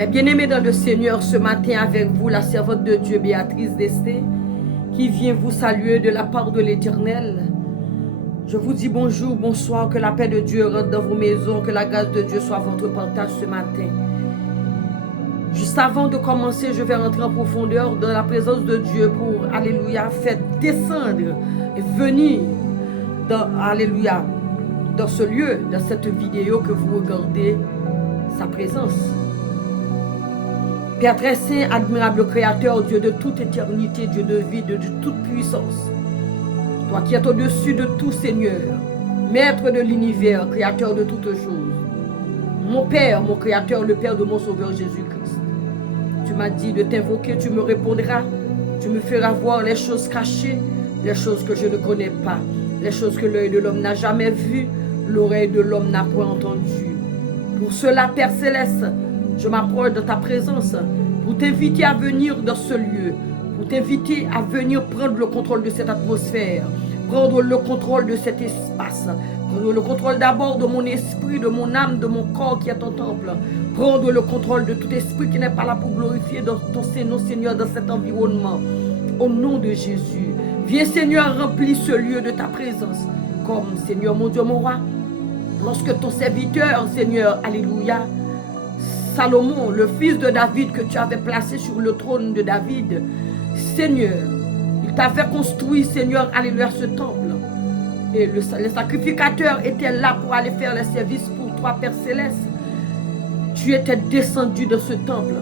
Mes bien-aimés dans le Seigneur, ce matin avec vous, la servante de Dieu Béatrice Desté, qui vient vous saluer de la part de l'Éternel. Je vous dis bonjour, bonsoir, que la paix de Dieu rentre dans vos maisons, que la grâce de Dieu soit votre partage ce matin. Juste avant de commencer, je vais rentrer en profondeur dans la présence de Dieu pour, alléluia, faire descendre et venir dans, alléluia, dans ce lieu, dans cette vidéo que vous regardez, sa présence. Père très saint, admirable Créateur, Dieu de toute éternité, Dieu de vie, de toute puissance. Toi qui es au-dessus de tout Seigneur, Maître de l'univers, Créateur de toutes choses. Mon Père, mon Créateur, le Père de mon Sauveur Jésus-Christ. Tu m'as dit de t'invoquer, tu me répondras. Tu me feras voir les choses cachées, les choses que je ne connais pas, les choses que l'œil de l'homme n'a jamais vues, l'oreille de l'homme n'a point entendu. Pour cela, Père Céleste, je m'approche de ta présence pour t'inviter à venir dans ce lieu, pour t'inviter à venir prendre le contrôle de cette atmosphère, prendre le contrôle de cet espace, prendre le contrôle d'abord de mon esprit, de mon âme, de mon corps qui est ton temple, prendre le contrôle de tout esprit qui n'est pas là pour glorifier dans ton Seigneur, Seigneur, dans cet environnement. Au nom de Jésus, viens Seigneur, remplis ce lieu de ta présence, comme Seigneur mon Dieu, mon roi, lorsque ton serviteur, Seigneur, alléluia, Salomon, le fils de David que tu avais placé sur le trône de David, Seigneur, il t'avait construit, Seigneur, alléluia, ce temple. Et les sacrificateurs étaient là pour aller faire les services pour toi, Père Céleste. Tu étais descendu de ce temple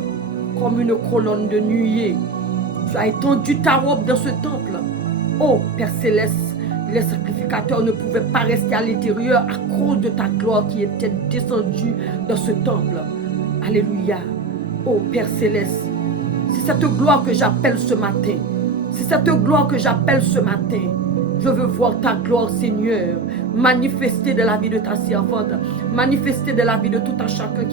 comme une colonne de nuée. Tu as étendu ta robe dans ce temple. Oh, Père Céleste, les sacrificateurs ne pouvaient pas rester à l'intérieur à cause de ta gloire qui était descendue dans ce temple. Alléluia. Oh Père Céleste, c'est cette gloire que j'appelle ce matin. C'est cette gloire que j'appelle ce matin. Je veux voir ta gloire, Seigneur, manifester de la vie de ta servante, manifester de la vie de tout un chacun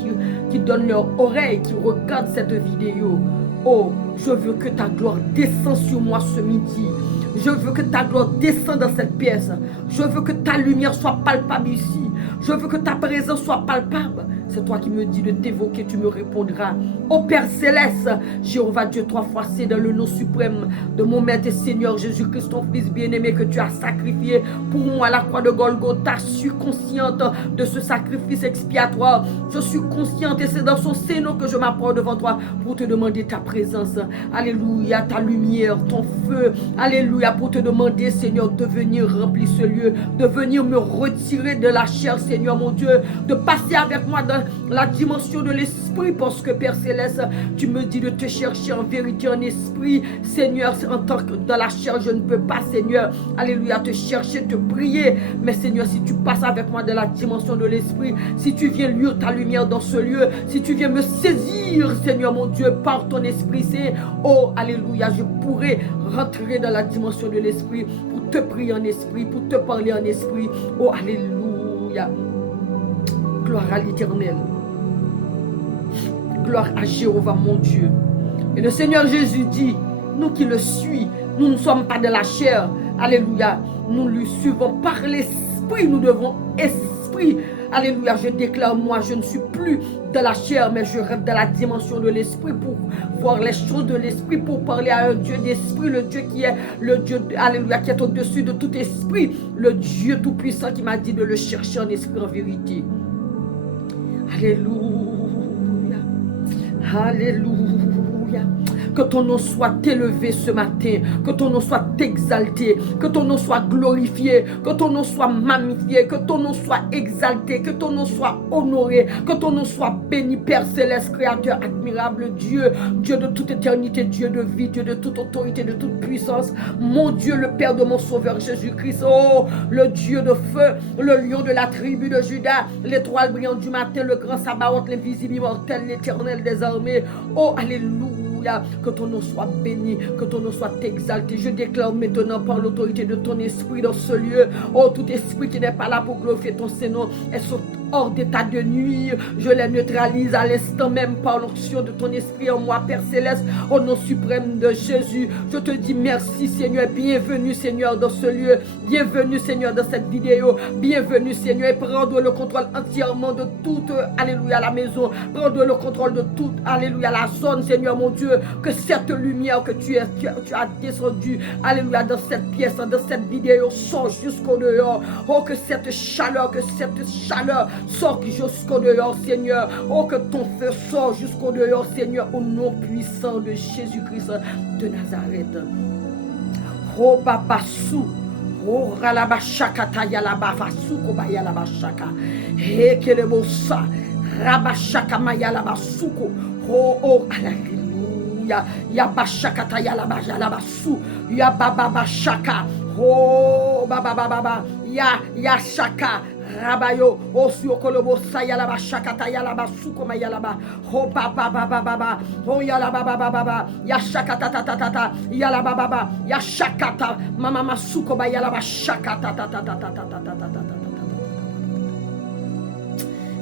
qui donne leur oreille, qui regarde cette vidéo. Oh, je veux que ta gloire descende sur moi ce midi. Je veux que ta gloire descende dans cette pièce. Je veux que ta lumière soit palpable ici. Je veux que ta présence soit palpable. C'est toi qui me dis de t'évoquer, tu me répondras. Ô Père Céleste, Jéhovah Dieu, 3 fois c'est dans le nom suprême de mon Maître et Seigneur Jésus-Christ, ton Fils bien-aimé que tu as sacrifié pour moi à la croix de Golgotha. Je suis consciente de ce sacrifice expiatoire. Je suis consciente et c'est dans son sénon que je m'approche devant toi pour te demander ta présence. Alléluia, ta lumière, ton feu. Alléluia, pour te demander, Seigneur, de venir remplir ce lieu, de venir me retirer de la chair, Seigneur mon Dieu, de passer avec moi dans la dimension de l'esprit, parce que Père Céleste, tu me dis de te chercher en vérité, en esprit, Seigneur. En tant que dans la chair, je ne peux pas, Seigneur, alléluia, te chercher, te prier, mais Seigneur, si tu passes avec moi dans la dimension de l'esprit, si tu viens luire ta lumière dans ce lieu, si tu viens me saisir, Seigneur mon Dieu, par ton esprit, c'est, oh, alléluia, je pourrai rentrer dans la dimension de l'esprit pour te prier en esprit, pour te parler en esprit, oh, alléluia. Gloire à l'Éternel. Gloire à Jéhovah mon Dieu. Et le Seigneur Jésus dit, nous qui le suivons, nous ne sommes pas de la chair. Alléluia. Nous lui suivons par l'esprit. Nous devons esprit. Alléluia. Je déclare, moi, je ne suis plus de la chair, mais je reste dans la dimension de l'esprit pour voir les choses de l'esprit, pour parler à un Dieu d'esprit, le Dieu qui est le Dieu, alléluia, qui est au-dessus de tout esprit, le Dieu tout-puissant qui m'a dit de le chercher en esprit, en vérité. Alléluia. Alléluia. Que ton nom soit élevé ce matin, que ton nom soit exalté, que ton nom soit glorifié, que ton nom soit magnifié, que ton nom soit exalté, que ton nom soit honoré, que ton nom soit béni, Père Céleste, Créateur, admirable Dieu, Dieu de toute éternité, Dieu de vie, Dieu de toute autorité, de toute puissance, mon Dieu, le Père de mon Sauveur Jésus-Christ, oh, le Dieu de feu, le lion de la tribu de Juda, l'étoile brillante du matin, le grand Sabaoth, l'invisible immortel, l'éternel des armées, oh, alléluia. Que ton nom soit béni, que ton nom soit exalté. Je déclare maintenant par l'autorité de ton esprit dans ce lieu, oh, tout esprit qui n'est pas là pour glorifier ton Seigneur est hors d'état de nuit. Je les neutralise à l'instant même par l'onction de ton esprit en moi, Père Céleste, au nom suprême de Jésus. Je te dis merci, Seigneur. Bienvenue, Seigneur, dans ce lieu. Bienvenue, Seigneur, dans cette vidéo. Bienvenue, Seigneur, et prendre le contrôle entièrement de toute, alléluia, la maison. Prendre le contrôle de toute, alléluia, la zone, Seigneur, mon Dieu. Que cette lumière que tu as descendue, alléluia, dans cette pièce, dans cette vidéo, sort jusqu'au dehors. Oh, que cette chaleur sort jusqu'au dehors, Seigneur. Oh, que ton feu sort jusqu'au dehors, Seigneur, au nom puissant de Jésus-Christ de Nazareth. Oh, Papa Sou. Oh, Ralabashaka, Tayalabafasu, Kobayalabashaka. Hekelebosa, Rabashaka, Mayalabasuko. Oh, alléluia. Yabashaka, Tayalabasu, Yabababashaka. Oh, Baba, Yashaka. Rabayo, oh Siokolobo, Sayalaba, Shakata, Yalaba, Sukoma Yalaba, oh Baba, oh Yalaba, Baba, Yashakata, Tata, Yalaba, Baba, Yashakata, Mama Sukoba, Yalaba, Shakata,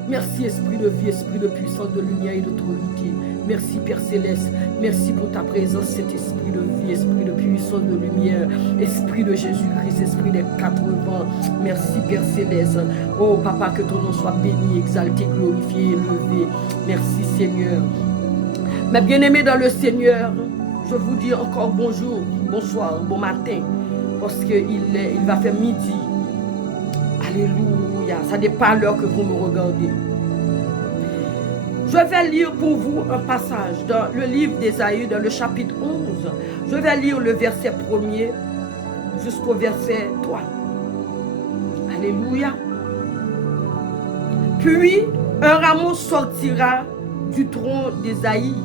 Merci Esprit de vie, Esprit de puissance, de lumière et d'autorité. Merci Père Céleste. Merci pour ta présence, cet esprit de vie, esprit de puissance, de lumière, esprit de Jésus-Christ, esprit des 4 vents. Merci Père Céleste. Oh Papa, que ton nom soit béni, exalté, glorifié, élevé. Merci Seigneur. Mes bien-aimés dans le Seigneur, je vous dis encore bonjour, bonsoir, bon matin, parce qu'il va faire midi. Alléluia. Ça dépend à l'heure que vous me regardez. Je vais lire pour vous un passage dans le livre d'Ésaïe, dans le chapitre 11. Je vais lire le verset 1er jusqu'au verset 3. Alléluia. Puis un rameau sortira du tronc d'Ésaïe.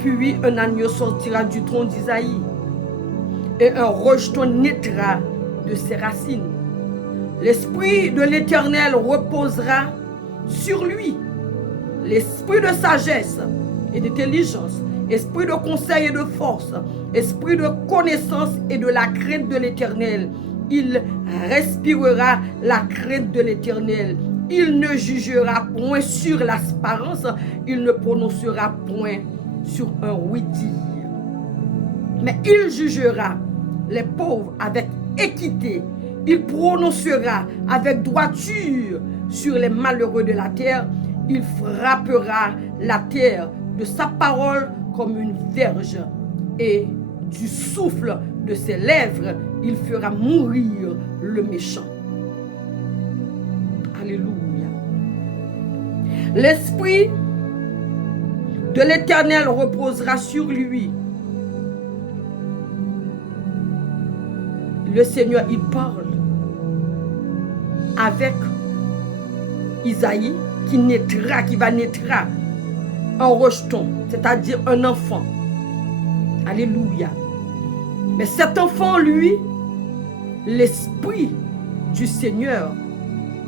Puis un agneau sortira du tronc d'Ésaïe. Et un rejeton naîtra de ses racines. L'esprit de l'Éternel reposera sur lui. L'esprit de sagesse et d'intelligence, esprit de conseil et de force, esprit de connaissance et de la crainte de l'Éternel. Il respirera la crainte de l'Éternel. Il ne jugera point sur l'apparence, il ne prononcera point sur un oui-dire. Mais il jugera les pauvres avec équité. Il prononcera avec droiture sur les malheureux de la terre. Il frappera la terre de sa parole comme une verge, et du souffle de ses lèvres, il fera mourir le méchant. Alléluia. L'esprit de l'Éternel reposera sur lui. Le Seigneur, il parle avec Isaïe, qui va naître un rejeton, c'est-à-dire un enfant. Alléluia. Mais cet enfant, lui, l'esprit du Seigneur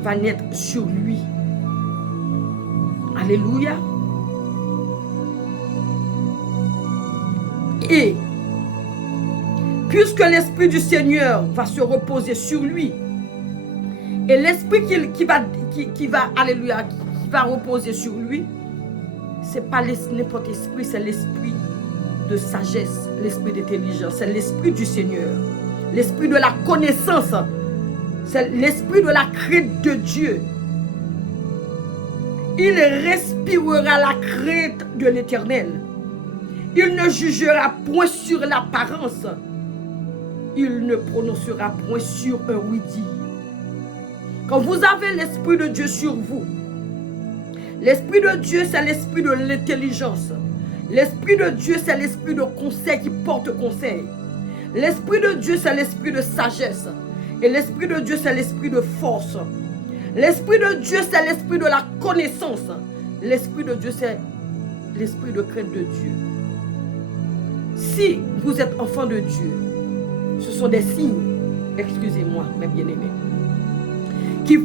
va naître sur lui. Alléluia. Et puisque l'esprit du Seigneur va se reposer sur lui, et l'esprit qui va, alléluia, qui va reposer sur lui, c'est pas n'importe esprit, c'est l'esprit de sagesse, l'esprit d'intelligence, c'est l'esprit du Seigneur, l'esprit de la connaissance, c'est l'esprit de la crainte de Dieu. Il respirera la crainte de l'Éternel. Il ne jugera point sur l'apparence. Il ne prononcera point sur un oui-dire. Quand vous avez l'Esprit de Dieu sur vous, l'Esprit de Dieu, c'est l'Esprit de l'intelligence. L'Esprit de Dieu, c'est l'Esprit de conseil qui porte conseil. L'Esprit de Dieu, c'est l'Esprit de sagesse. Et l'Esprit de Dieu, c'est l'Esprit de force. L'Esprit de Dieu, c'est l'Esprit de la connaissance. L'Esprit de Dieu, c'est l'Esprit de crainte de Dieu. Si vous êtes enfant de Dieu, ce sont des signes, excusez-moi mes bien-aimés, qui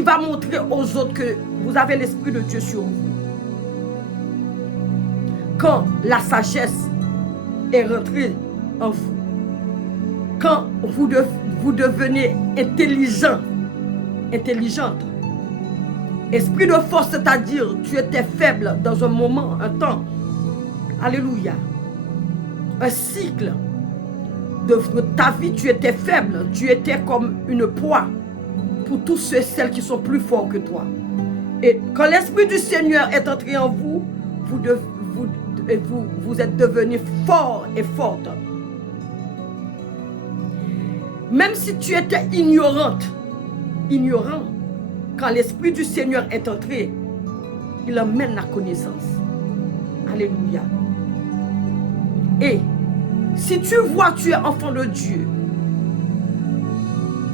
va montrer aux autres que vous avez l'Esprit de Dieu sur vous. Quand la sagesse est rentrée en vous, quand vous devenez intelligente, Esprit de force, c'est-à-dire tu étais faible dans un moment, un temps. Alléluia. Un cycle de ta vie, tu étais faible. Tu étais comme une proie pour tous ceux et celles qui sont plus forts que toi. Et quand l'Esprit du Seigneur est entré en vous, vous êtes devenus forts et fortes. Même si tu étais ignorant, quand l'Esprit du Seigneur est entré, il emmène la connaissance. Alléluia. Et si tu vois, tu es enfant de Dieu,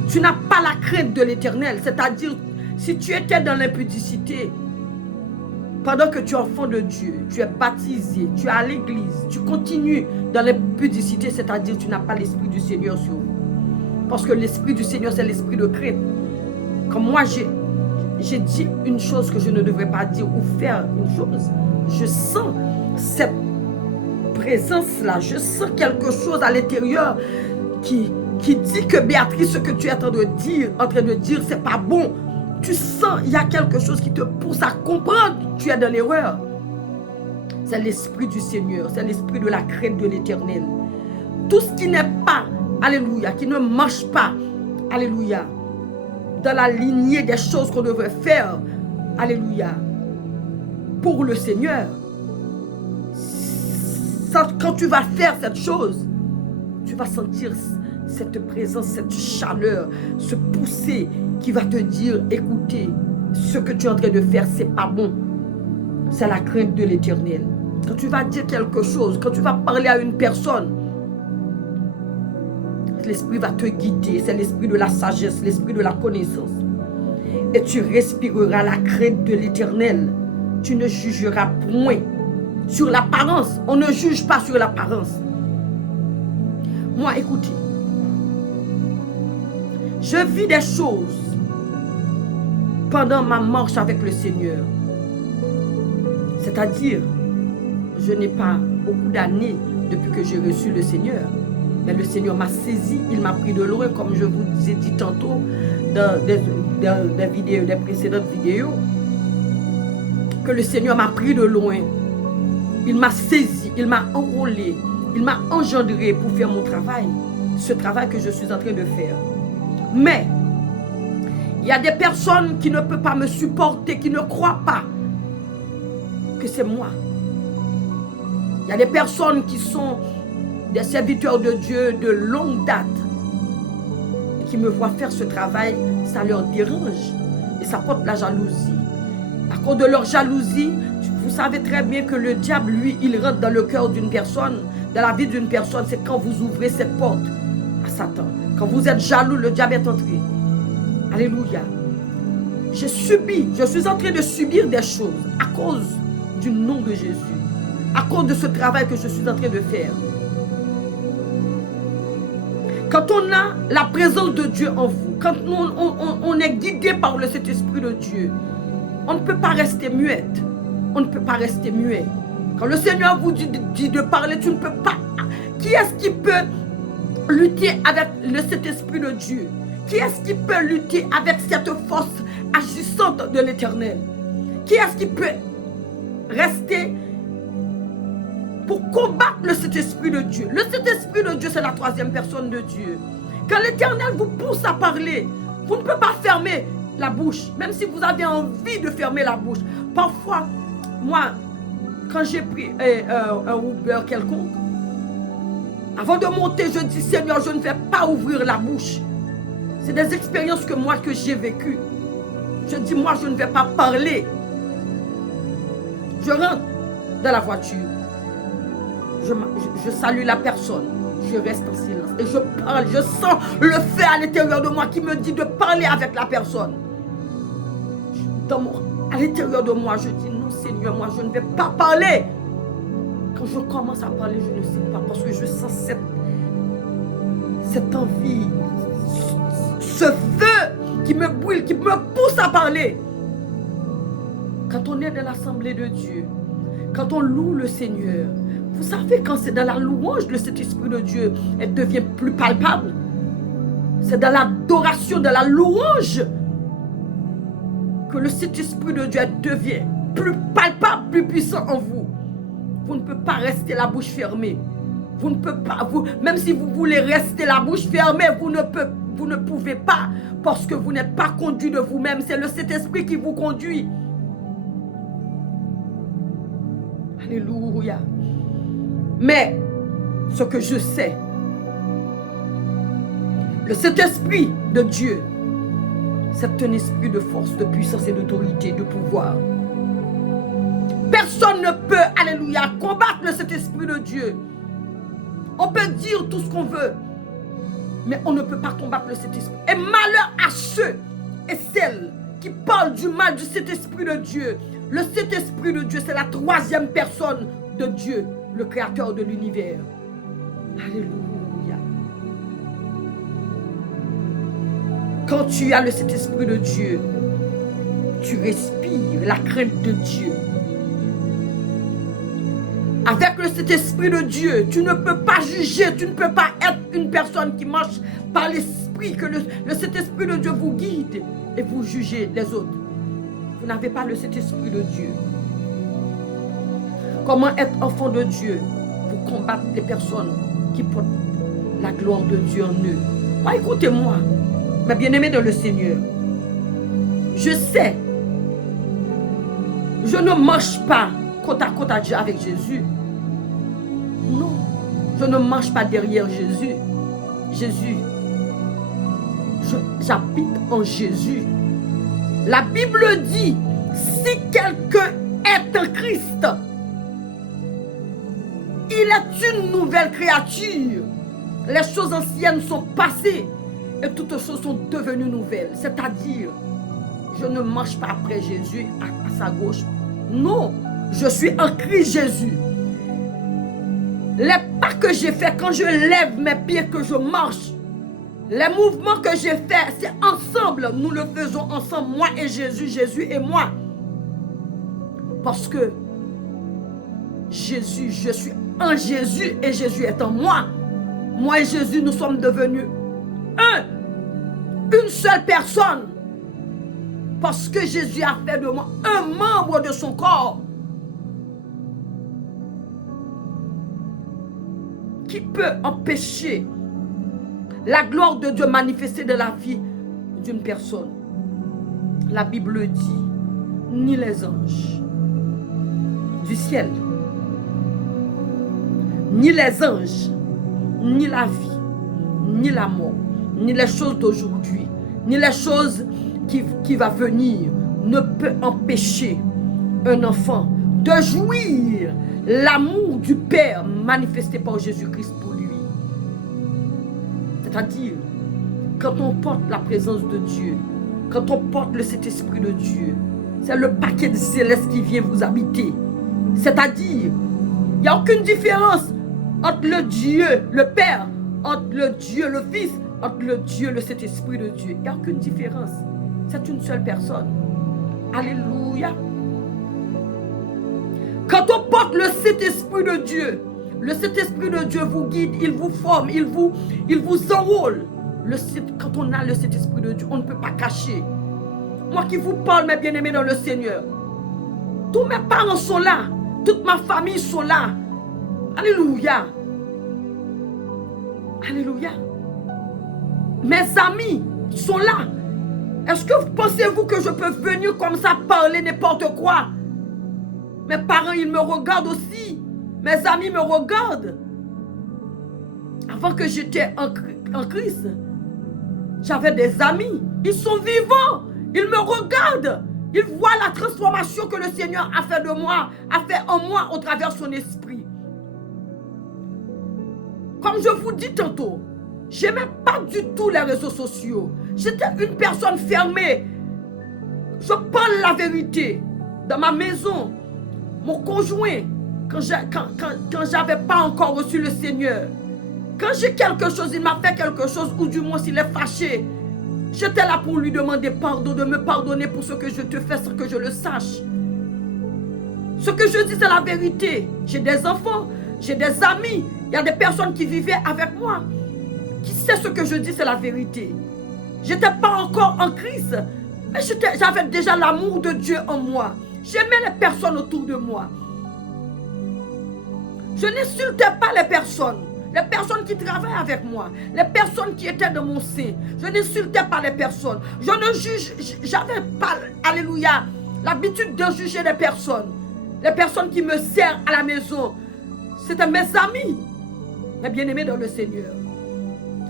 tu n'as pas la crainte de l'Éternel. C'est-à-dire, si tu étais dans l'impudicité, pendant que tu es enfant de Dieu, tu es baptisé, tu es à l'église, tu continues dans l'impudicité, c'est-à-dire tu n'as pas l'Esprit du Seigneur sur vous. Parce que l'Esprit du Seigneur, c'est l'Esprit de crainte. Comme moi, j'ai dit une chose que je ne devrais pas dire ou faire une chose. Je sens cette présence-là. Je sens quelque chose à l'intérieur qui dit que Béatrice, ce que tu es en train de dire, c'est pas bon. Tu sens, il y a quelque chose qui te pousse à comprendre que tu es dans l'erreur. C'est l'Esprit du Seigneur, c'est l'Esprit de la crainte de l'Éternel. Tout ce qui n'est pas, alléluia, qui ne marche pas, alléluia, dans la lignée des choses qu'on devrait faire, alléluia, pour le Seigneur. Quand tu vas faire cette chose, tu vas sentir cette présence, cette chaleur, ce pousser qui va te dire, écoutez, ce que tu es en train de faire, c'est pas bon. C'est la crainte de l'Éternel. Quand tu vas dire quelque chose, quand tu vas parler à une personne, l'Esprit va te guider. C'est l'Esprit de la sagesse, l'Esprit de la connaissance. Et tu respireras la crainte de l'Éternel. Tu ne jugeras point sur l'apparence. On ne juge pas sur l'apparence. Moi, écoutez, je vis des choses pendant ma marche avec le Seigneur. C'est-à-dire, je n'ai pas beaucoup d'années depuis que j'ai reçu le Seigneur. Mais le Seigneur m'a saisi, il m'a pris de loin, comme je vous ai dit tantôt dans des précédentes vidéos, que le Seigneur m'a pris de loin. Il m'a saisi, il m'a enrôlé, il m'a engendré pour faire mon travail, ce travail que je suis en train de faire. Mais, il y a des personnes qui ne peuvent pas me supporter, qui ne croient pas que c'est moi. Il y a des personnes qui sont des serviteurs de Dieu de longue date et qui me voient faire ce travail, ça leur dérange et ça porte la jalousie. À cause de leur jalousie, vous savez très bien que le diable, lui, il rentre dans le cœur d'une personne, dans la vie d'une personne, c'est quand vous ouvrez cette porte à Satan. Quand vous êtes jaloux, le diable est entré. Alléluia. Je suis en train de subir des choses à cause du nom de Jésus, à cause de ce travail que je suis en train de faire. Quand on a la présence de Dieu en vous, quand on est guidé par le Saint-Esprit de Dieu, on ne peut pas rester muette. On ne peut pas rester muet. Quand le Seigneur vous dit de parler, tu ne peux pas. Qui est-ce qui peut lutter avec le Saint-Esprit de Dieu? Qui est-ce qui peut lutter avec cette force agissante de l'Éternel? Qui est-ce qui peut rester pour combattre le Saint-Esprit de Dieu? Le Saint-Esprit de Dieu, c'est la troisième personne de Dieu. Quand l'Éternel vous pousse à parler, vous ne pouvez pas fermer la bouche, même si vous avez envie de fermer la bouche. Parfois, moi, quand j'ai pris un Uber quelconque, avant de monter, je dis, Seigneur, je ne vais pas ouvrir la bouche. C'est des expériences que j'ai vécues. Je dis, moi, je ne vais pas parler. Je rentre dans la voiture. Je salue la personne. Je reste en silence. Et je parle. Je sens le feu à l'intérieur de moi qui me dit de parler avec la personne. À l'intérieur de moi, je dis, non, Seigneur, moi, je ne vais pas parler. Quand je commence à parler, je ne sais pas. Parce que je sens cette envie, ce feu qui me brûle, qui me pousse à parler. Quand on est dans l'assemblée de Dieu, quand on loue le Seigneur, vous savez, quand c'est dans la louange de cet Esprit de Dieu, elle devient plus palpable. C'est dans l'adoration, dans la louange, que le Saint-Esprit de Dieu devient plus palpable, plus puissant en vous. Vous ne pouvez pas rester la bouche fermée. Vous ne pouvez pas, même si vous voulez rester la bouche fermée, vous ne pouvez pas, parce que vous n'êtes pas conduit de vous-même. C'est le Saint-Esprit qui vous conduit. Alléluia. Mais, ce que je sais, le Saint-Esprit de Dieu, c'est un esprit de force, de puissance et d'autorité, de pouvoir. Personne ne peut, alléluia, combattre le Saint-Esprit de Dieu. On peut dire tout ce qu'on veut, mais on ne peut pas combattre le Saint-Esprit. Et malheur à ceux et celles qui parlent du mal du Saint-Esprit de Dieu. Le Saint-Esprit de Dieu, c'est la troisième personne de Dieu, le créateur de l'univers. Alléluia. Quand tu as le Saint-Esprit de Dieu, tu respires la crainte de Dieu. Avec le Saint-Esprit de Dieu, tu ne peux pas juger, tu ne peux pas être une personne qui marche par l'Esprit, que le Saint-Esprit de Dieu vous guide et vous jugez les autres. Vous n'avez pas le Saint-Esprit de Dieu. Comment être enfant de Dieu? Vous combattre les personnes qui portent la gloire de Dieu en eux. Écoutez-moi, mes bien-aimés dans le Seigneur. Je sais, je ne marche pas côte à côte à Dieu avec Jésus. Non, je ne marche pas derrière Jésus. J'habite en Jésus. La Bible dit, si quelqu'un est en Christ, il est une nouvelle créature. Les choses anciennes sont passées et toutes choses sont devenues nouvelles. C'est-à-dire, je ne marche pas après Jésus à sa gauche. Non, je suis en Christ Jésus. Les pas que j'ai fait quand je lève mes pieds, que je marche, les mouvements que j'ai faits, c'est ensemble. Nous le faisons ensemble, moi et Jésus, Jésus et moi. Parce que Jésus, je suis en Jésus et Jésus est en moi. Moi et Jésus, nous sommes devenus une seule personne. Parce que Jésus a fait de moi un membre de son corps. Qui peut empêcher la gloire de Dieu manifestée dans la vie d'une personne? La Bible dit, ni les anges du ciel, ni les anges, ni la vie, ni la mort, ni les choses d'aujourd'hui, ni les choses qui va venir, ne peut empêcher un enfant de jouir l'amour du Père manifesté par Jésus-Christ pour lui. C'est-à-dire, quand on porte la présence de Dieu, quand on porte le Saint-Esprit de Dieu, c'est le paquet de céleste qui vient vous habiter. C'est-à-dire, il n'y a aucune différence entre le Dieu, le Père, entre le Dieu, le Fils, entre le Dieu, le Saint-Esprit de Dieu. Il n'y a aucune différence. C'est une seule personne. Alléluia. Quand on porte le Saint-Esprit de Dieu, le Saint-Esprit de Dieu vous guide, il vous forme, il vous enrôle. Quand on a le Saint-Esprit de Dieu, on ne peut pas cacher. Moi qui vous parle, mes bien-aimés dans le Seigneur, tous mes parents sont là, toute ma famille sont là. Alléluia. Alléluia. Mes amis sont là. Est-ce que pensez-vous que je peux venir comme ça parler n'importe quoi? Mes parents, ils me regardent aussi. Mes amis me regardent. Avant que j'étais en Christ, j'avais des amis. Ils sont vivants. Ils me regardent. Ils voient la transformation que le Seigneur a fait de moi, a fait en moi au travers de son esprit. Comme je vous dis tantôt, je n'aimais pas du tout les réseaux sociaux. J'étais une personne fermée. Je parle la vérité. Dans ma maison, mon conjoint, quand j'avais pas encore reçu le Seigneur, quand j'ai quelque chose, il m'a fait quelque chose, ou du moins s'il est fâché, j'étais là pour lui demander pardon, de me pardonner pour ce que je te fais sans que je le sache. Ce que je dis, c'est la vérité. J'ai des enfants, j'ai des amis, il y a des personnes qui vivaient avec moi. Qui sait ce que je dis, c'est la vérité. Je n'étais pas encore en Christ. Mais j'avais déjà l'amour de Dieu en moi. J'aimais les personnes autour de moi. Je n'insultais pas les personnes qui travaillent avec moi, les personnes qui étaient dans mon sein. Je n'insultais pas les personnes. Je ne juge, j'avais pas, alléluia, l'habitude de juger les personnes qui me servent à la maison. C'était mes amis, mes bien-aimés dans le Seigneur.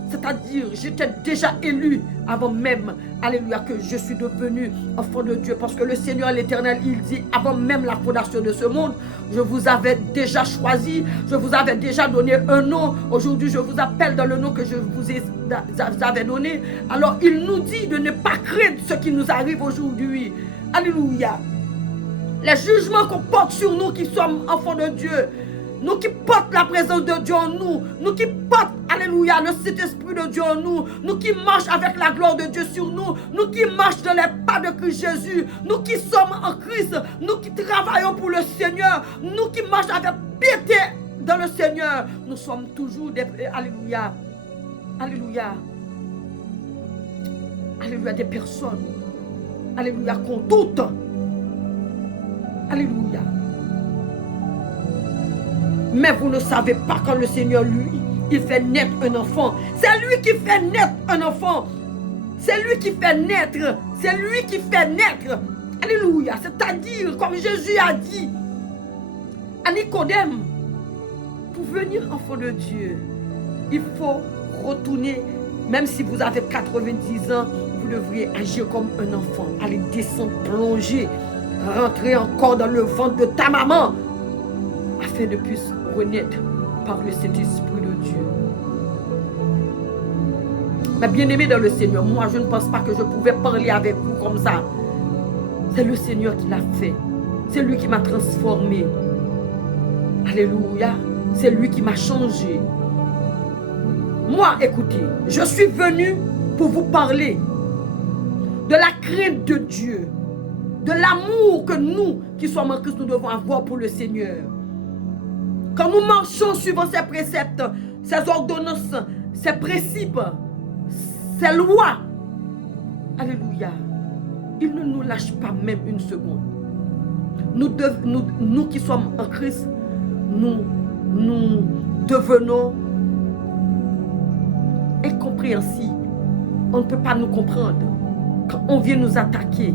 C'est-à-dire, j'étais déjà élu avant même, alléluia, que je suis devenu enfant de Dieu. Parce que le Seigneur l'Éternel, il dit, avant même la fondation de ce monde, je vous avais déjà choisi, je vous avais déjà donné un nom. Aujourd'hui, je vous appelle dans le nom que je vous avais donné. Alors, il nous dit de ne pas craindre ce qui nous arrive aujourd'hui. Alléluia. Les jugements qu'on porte sur nous qui sommes enfants de Dieu, nous qui portons la présence de Dieu en nous, nous qui portons, alléluia, le Saint-Esprit de Dieu en nous, nous qui marchons avec la gloire de Dieu sur nous, nous qui marchons dans les pas de Christ Jésus, nous qui sommes en Christ, nous qui travaillons pour le Seigneur, nous qui marchons avec piété dans le Seigneur, nous sommes toujours des, alléluia, alléluia, alléluia, des personnes, alléluia, qu'on doute, alléluia. Mais vous ne savez pas quand le Seigneur, lui, il fait naître un enfant. C'est lui qui fait naître un enfant. C'est lui qui fait naître. C'est lui qui fait naître. Alléluia. C'est-à-dire, comme Jésus a dit à Nicodème, pour venir enfant de Dieu, il faut retourner, même si vous avez 90 ans, vous devriez agir comme un enfant. Aller descendre, plonger, rentrer encore dans le ventre de ta maman, afin de puisse renaître par le Saint-Esprit de Dieu. Mais bien-aimé dans le Seigneur, moi je ne pense pas que je pouvais parler avec vous comme ça. C'est le Seigneur qui l'a fait. C'est lui qui m'a transformé. Alléluia. C'est lui qui m'a changé. Moi, écoutez, je suis venu pour vous parler de la crainte de Dieu, de l'amour que nous qui sommes en Christ, nous devons avoir pour le Seigneur. Quand nous marchons suivant ses préceptes, ses ordonnances, ses principes, ses lois, alléluia, il ne nous lâche pas même une seconde. Nous qui sommes en Christ, nous devenons incompréhensibles. On ne peut pas nous comprendre. Quand on vient nous attaquer,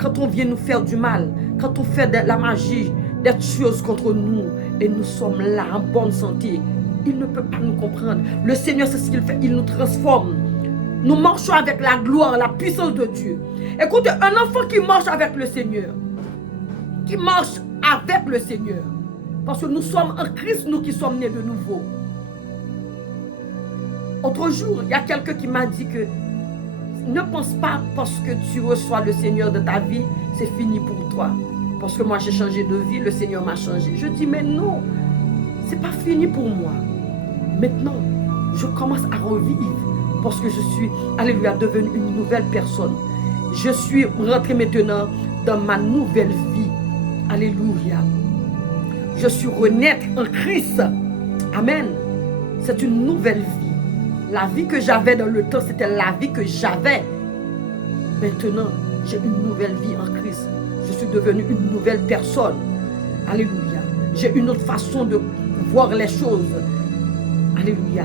quand on vient nous faire du mal, quand on fait de la magie, des choses contre nous, et nous sommes là en bonne santé, il ne peut pas nous comprendre. Le Seigneur, c'est ce qu'il fait, il nous transforme. Nous marchons avec la gloire, la puissance de Dieu. Écoutez, un enfant qui marche avec le Seigneur, qui marche avec le Seigneur, parce que nous sommes en Christ, nous qui sommes nés de nouveau. Autre jour, il y a quelqu'un qui m'a dit que ne pense pas parce que tu reçois le Seigneur de ta vie, c'est fini pour toi. Parce que moi j'ai changé de vie, le Seigneur m'a changé. Je dis mais non, c'est pas fini pour moi. Maintenant, je commence à revivre parce que je suis, alléluia, devenue une nouvelle personne. Je suis rentrée maintenant dans ma nouvelle vie. Alléluia. Je suis renaître en Christ. Amen. C'est une nouvelle vie. La vie que j'avais dans le temps, c'était la vie que j'avais. Maintenant, j'ai une nouvelle vie en Christ. Je suis devenue une nouvelle personne. Alléluia. J'ai une autre façon de voir les choses. Alléluia.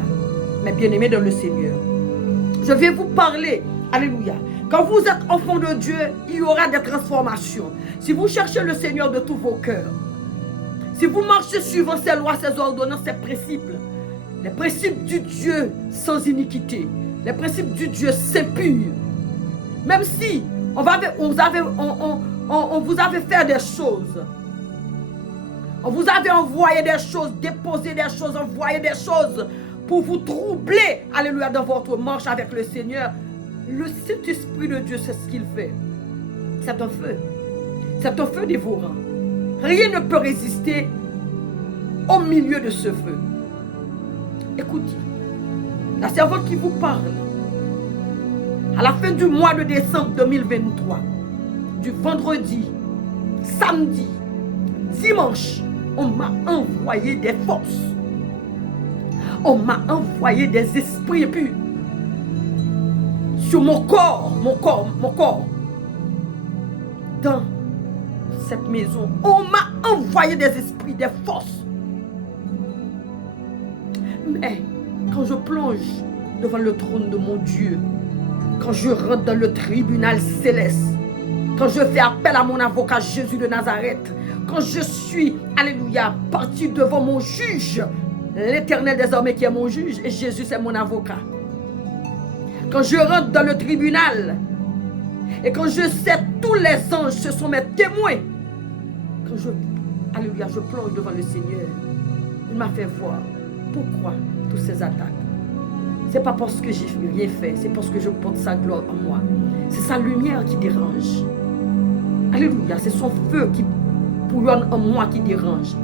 Mes bien-aimés dans le Seigneur, je vais vous parler. Alléluia. Quand vous êtes enfant de Dieu, il y aura des transformations. Si vous cherchez le Seigneur de tous vos cœurs, si vous marchez suivant ses lois, ses ordonnances, ses principes, les principes du Dieu sans iniquité, les principes du Dieu saint pur, même si on vous avait fait des choses, on vous avait envoyé des choses, déposé des choses, envoyé des choses pour vous troubler, alléluia, dans votre marche avec le Seigneur. Le Saint-Esprit de Dieu, c'est ce qu'il fait. C'est un feu. C'est un feu dévorant. Rien ne peut résister au milieu de ce feu. Écoutez, la servante qui vous parle, à la fin du mois de décembre 2023, du vendredi, samedi, dimanche, on m'a envoyé des forces. On m'a envoyé des esprits impurs sur mon corps. dans cette maison, on m'a envoyé des esprits, des forces. Mais quand je plonge devant le trône de mon Dieu, quand je rentre dans le tribunal céleste, quand je fais appel à mon avocat Jésus de Nazareth, quand je suis, alléluia, parti devant mon juge, l'Éternel désormais qui est mon juge, et Jésus c'est mon avocat. Quand je rentre dans le tribunal, et quand je sais tous les anges, ce sont mes témoins, quand alléluia, je plonge devant le Seigneur, il m'a fait voir pourquoi toutes ces attaques. C'est pas parce que j'ai rien fait, c'est parce que je porte sa gloire en moi. C'est sa lumière qui dérange. Alléluia, c'est son feu qui bouillonne en moi qui dérange.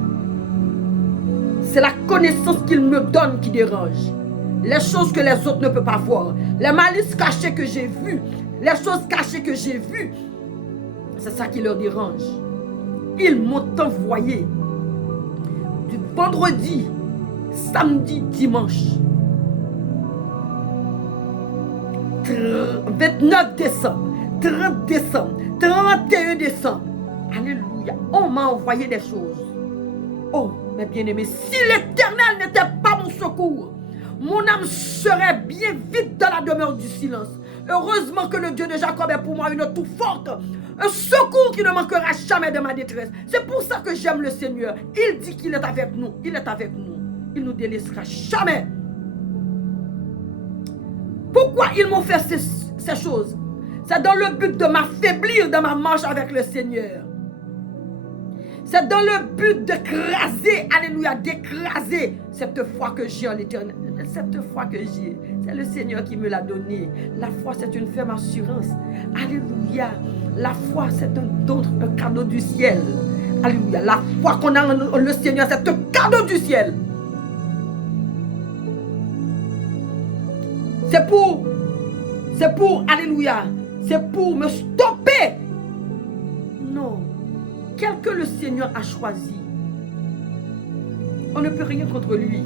C'est la connaissance qu'il me donne qui dérange. Les choses que les autres ne peuvent pas voir. Les malices cachées que j'ai vues, les choses cachées que j'ai vues, c'est ça qui leur dérange. Ils m'ont envoyé du vendredi, samedi, dimanche, 29 décembre, 30 décembre, 31 décembre. Alléluia. On m'a envoyé des choses. Oh, mes bien-aimés, si l'Éternel n'était pas mon secours, mon âme serait bien vite dans la demeure du silence. Heureusement que le Dieu de Jacob est pour moi une tour forte, un secours qui ne manquera jamais de ma détresse. C'est pour ça que j'aime le Seigneur. Il dit qu'il est avec nous. Il est avec nous. Il ne nous délaissera jamais. Pourquoi ils m'ont fait ces choses? C'est dans le but de m'affaiblir dans ma marche avec le Seigneur. C'est dans le but d'écraser, alléluia, d'écraser cette foi que j'ai en l'Éternel. Cette foi que j'ai, c'est le Seigneur qui me l'a donnée. La foi, c'est une ferme assurance. Alléluia. La foi, c'est un don, un cadeau du ciel. Alléluia. La foi qu'on a en le Seigneur, c'est un cadeau du ciel. C'est pour, alléluia, c'est pour me stopper. Non. Quel que le Seigneur a choisi, on ne peut rien contre lui.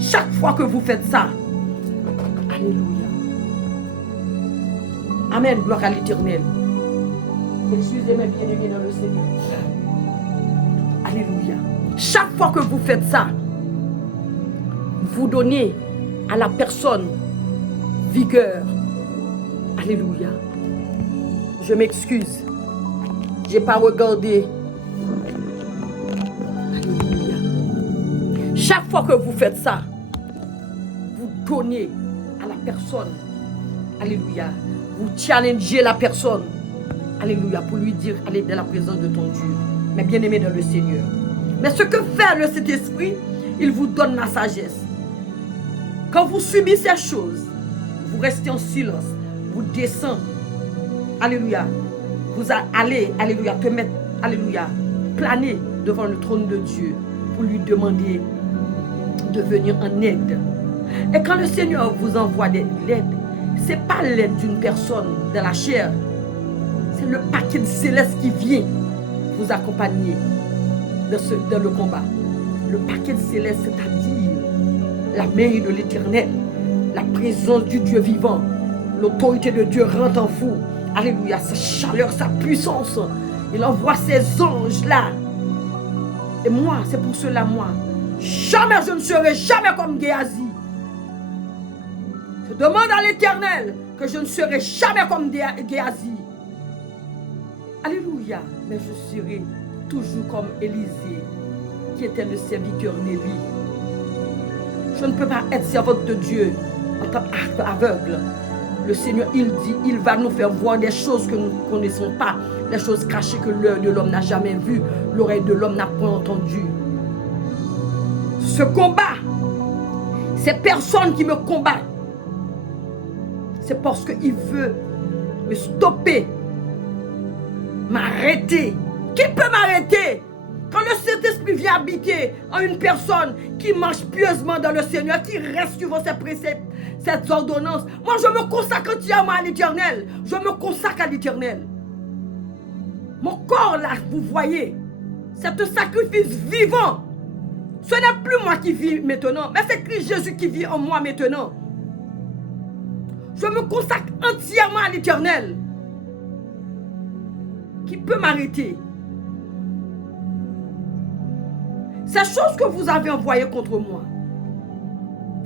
Chaque fois que vous faites ça, alléluia. Amen, gloire à l'Éternel. Excusez-moi, bien-aimés dans le Seigneur. Alléluia. Chaque fois que vous faites ça, vous donnez à la personne vigueur. Alléluia. Je m'excuse. Je n'ai pas regardé. Alléluia. Chaque fois que vous faites ça, vous donnez à la personne. Alléluia. Vous challengez la personne. Alléluia. Pour lui dire, allez dans la présence de ton Dieu. Mais bien aimé dans le Seigneur. Mais ce que fait le Saint-Esprit, il vous donne la sagesse. Quand vous subissez ces choses, vous restez en silence, vous descendez, alléluia, vous allez, alléluia, te mettre, alléluia, planer devant le trône de Dieu pour lui demander de venir en aide. Et quand le Seigneur vous envoie de l'aide, ce n'est pas l'aide d'une personne de la chair, c'est le paquet céleste qui vient vous accompagner dans le combat. Le paquet céleste, c'est-à-dire la main de l'Éternel, la présence du Dieu vivant, l'autorité de Dieu rentre en vous. Alléluia, sa chaleur, sa puissance. Il envoie ses anges là. Et moi, c'est pour cela, moi, jamais je ne serai jamais comme Géasi. Je demande à l'Éternel que je ne serai jamais comme Géasi. Alléluia, mais je serai toujours comme Élisée, qui était le serviteur d'Élie. Je ne peux pas être servante de Dieu en tant qu'aveugle. Le Seigneur, il dit, il va nous faire voir des choses que nous ne connaissons pas, des choses cachées que l'œil de l'homme n'a jamais vues, l'oreille de l'homme n'a point entendu. Ce combat, ces personnes qui me combattent, c'est parce qu'il veut me stopper, m'arrêter. Qui peut m'arrêter? Quand le Saint-Esprit vient habiter en une personne qui marche pieusement dans le Seigneur, qui reste suivant ses préceptes, ses ordonnances, moi je me consacre entièrement à l'Éternel. Je me consacre à l'Éternel. Mon corps là, vous voyez, c'est un sacrifice vivant. Ce n'est plus moi qui vis maintenant, mais c'est Christ Jésus qui vit en moi maintenant. Je me consacre entièrement à l'Éternel. qui peut m'arrêter? Ces choses que vous avez envoyées contre moi,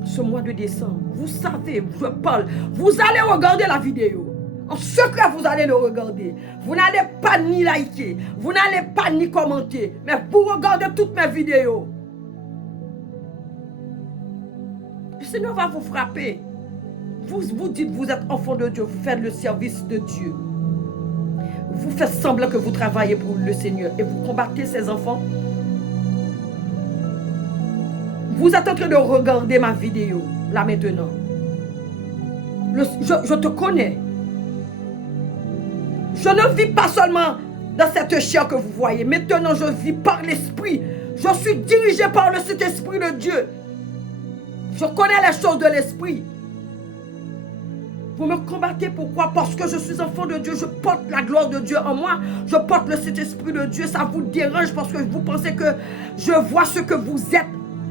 ce mois de décembre, vous savez, je parle, vous allez regarder la vidéo. En secret, vous allez le regarder. Vous n'allez pas ni liker, vous n'allez pas ni commenter, mais vous regardez toutes mes vidéos. Le Seigneur va vous frapper. Vous dites que vous êtes enfant de Dieu, vous faites le service de Dieu. Vous faites semblant que vous travaillez pour le Seigneur et vous combattez ces enfants. Vous êtes en train de regarder ma vidéo, là maintenant. Je te connais. Je ne vis pas seulement dans cette chair que vous voyez. Maintenant, je vis par l'Esprit. Je suis dirigé par le Saint-Esprit de Dieu. Je connais les choses de l'Esprit. Vous me combattez, pourquoi? Parce que je suis enfant de Dieu, je porte la gloire de Dieu en moi, je porte le Saint-Esprit de Dieu. Ça vous dérange parce que vous pensez que je vois ce que vous êtes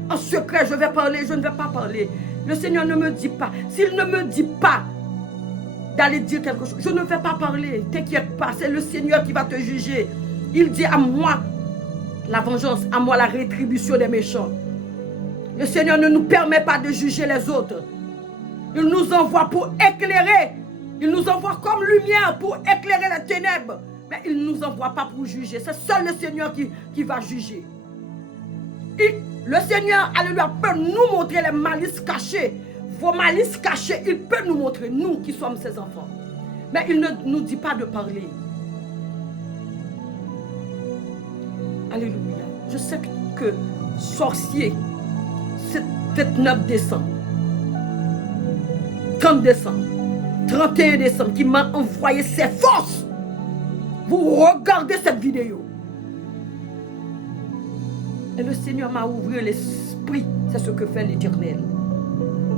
en secret. Je vais parler, je ne vais pas parler. Le Seigneur ne me dit pas. S'il ne me dit pas d'aller dire quelque chose, je ne vais pas parler. T'inquiète pas, c'est le Seigneur qui va te juger. Il dit à moi la vengeance, à moi la rétribution des méchants. Le Seigneur ne nous permet pas de juger les autres. Il nous envoie pour éclairer. Il nous envoie comme lumière pour éclairer les ténèbres. Mais il ne nous envoie pas pour juger. C'est seul le Seigneur qui va juger. Le Seigneur, alléluia, peut nous montrer les malices cachées. Vos malices cachées, il peut nous montrer, nous qui sommes ses enfants. Mais il ne nous dit pas de parler. Alléluia. Je sais que sorcier, c'est 29 décembre, 30 décembre, 31 décembre, qui m'a envoyé ses forces. Vous regardez cette vidéo. Et le Seigneur m'a ouvert l'esprit. C'est ce que fait l'Éternel.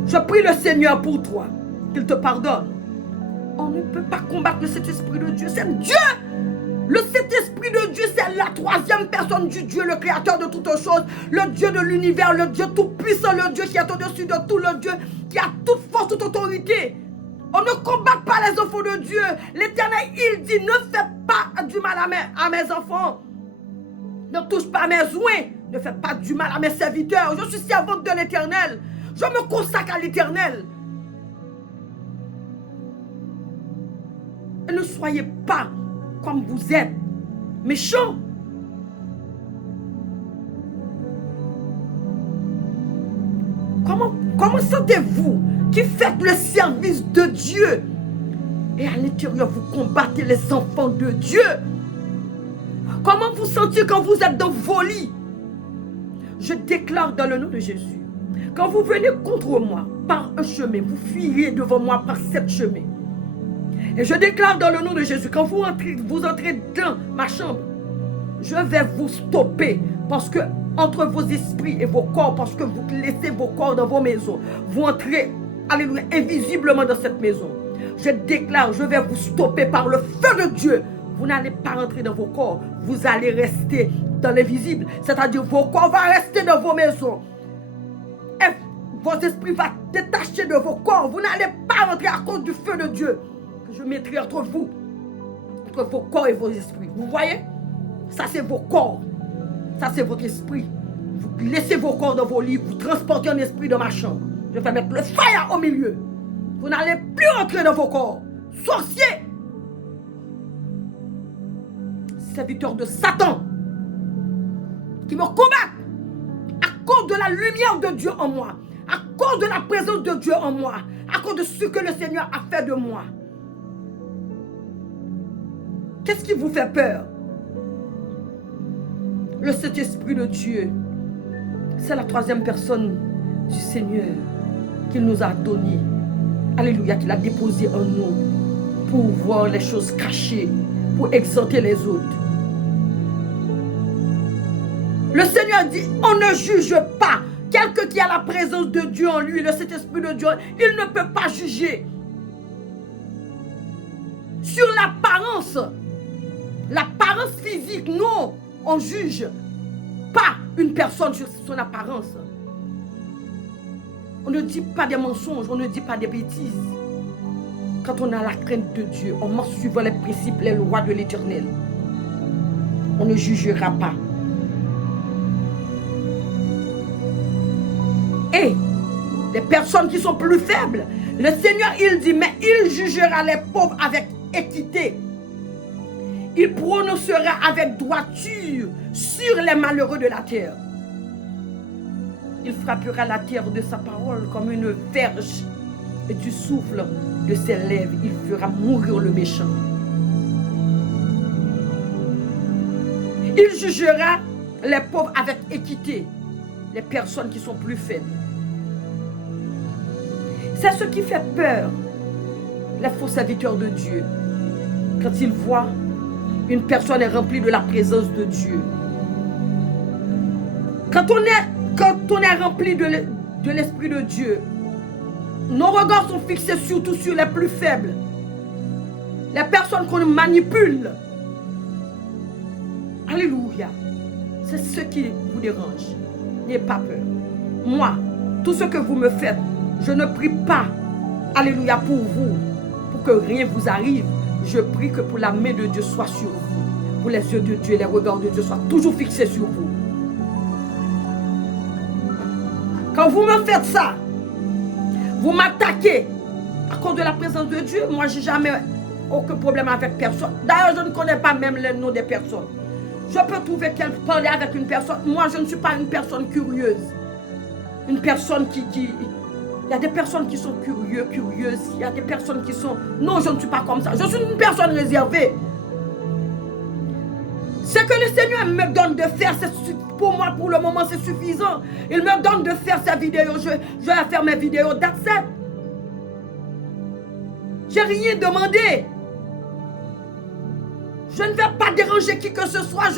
Je prie le Seigneur pour toi, qu'il te pardonne. On ne peut pas combattre cet esprit de Dieu. C'est Dieu. Le Saint-Esprit de Dieu, c'est la troisième personne du Dieu, le créateur de toutes choses, le Dieu de l'univers, le Dieu tout-puissant, le Dieu qui est au-dessus de tout, le Dieu qui a toute force, toute autorité. On ne combat pas les enfants de Dieu. L'Éternel, il dit, ne fais pas du mal à mes enfants. Ne touche pas mes oins. Ne fais pas du mal à mes serviteurs. Je suis servante de l'Éternel. Je me consacre à l'Éternel. Et ne soyez pas comme vous êtes, méchants. Comment sentez-vous qui faites le service de Dieu et à l'intérieur vous combattez les enfants de Dieu? Comment vous sentez quand vous êtes dans vos lits? Je déclare dans le nom de Jésus, quand vous venez contre moi par un chemin, vous fuyez devant moi par sept chemins. Et je déclare dans le nom de Jésus, quand vous entrez dans ma chambre, je vais vous stopper parce que entre vos esprits et vos corps, parce que vous laissez vos corps dans vos maisons, vous entrez, alléluia, invisiblement dans cette maison. Je déclare, je vais vous stopper par le feu de Dieu. Vous n'allez pas rentrer dans vos corps, vous allez rester dans l'invisible, c'est-à-dire vos corps vont rester dans vos maisons. Et votre esprit va détacher de vos corps. Vous n'allez pas rentrer à cause du feu de Dieu que je mettrai entre vous, entre vos corps et vos esprits. Vous voyez? Ça c'est vos corps, ça c'est votre esprit. Vous laissez vos corps dans vos lits, vous transportez un esprit dans ma chambre. Je vais mettre le feu au milieu. Vous n'allez plus rentrer dans vos corps. Sorciers, serviteurs de Satan, qui me combattent à cause de la lumière de Dieu en moi, à cause de la présence de Dieu en moi, à cause de ce que le Seigneur a fait de moi. Qu'est-ce qui vous fait peur? Le Saint-Esprit de Dieu, c'est la troisième personne du Seigneur qu'il nous a donné. Alléluia, qu'il a déposé en nous pour voir les choses cachées, pour exhorter les autres. Le Seigneur dit, on ne juge pas. Quelqu'un qui a la présence de Dieu en lui, le Saint-Esprit de Dieu, il ne peut pas juger. Sur l'apparence physique, non, on ne juge pas une personne sur son apparence. On ne dit pas des mensonges, on ne dit pas des bêtises. Quand on a la crainte de Dieu, on marche suivant les principes, les lois de l'Éternel. On ne jugera pas. Et les personnes qui sont plus faibles, le Seigneur, il dit, mais il jugera les pauvres avec équité. Il prononcera avec droiture sur les malheureux de la terre. Il frappera la terre de sa parole comme une verge, et du souffle de ses lèvres, il fera mourir le méchant. Il jugera les pauvres avec équité, les personnes qui sont plus faibles. C'est ce qui fait peur, les faux serviteurs de Dieu, quand ils voient une personne est remplie de la présence de Dieu. Quand on est rempli de l'Esprit de Dieu, nos regards sont fixés surtout sur les plus faibles, les personnes qu'on manipule. Alléluia. C'est ce qui vous dérange. N'ayez pas peur. Moi, tout ce que vous me faites, je ne prie pas, alléluia, pour vous, pour que rien vous arrive. Je prie que pour la main de Dieu soit sur vous, pour les yeux de Dieu et les regards de Dieu soient toujours fixés sur vous. Quand vous me faites ça, vous m'attaquez à cause de la présence de Dieu. Moi, je n'ai jamais aucun problème avec personne. D'ailleurs, je ne connais pas même les noms des personnes. Je peux trouver qu'elle parle avec une personne. Moi, je ne suis pas une personne curieuse. Une personne qui... Il y a des personnes qui sont curieuses. Il y a des personnes qui sont... Non, je ne suis pas comme ça. Je suis une personne réservée. Ce que le Seigneur me donne de faire, pour moi, pour le moment, c'est suffisant. Il me donne de faire ces vidéos. Je vais faire mes vidéos. That's it. Je n'ai rien demandé. Je ne vais pas déranger qui que ce soit.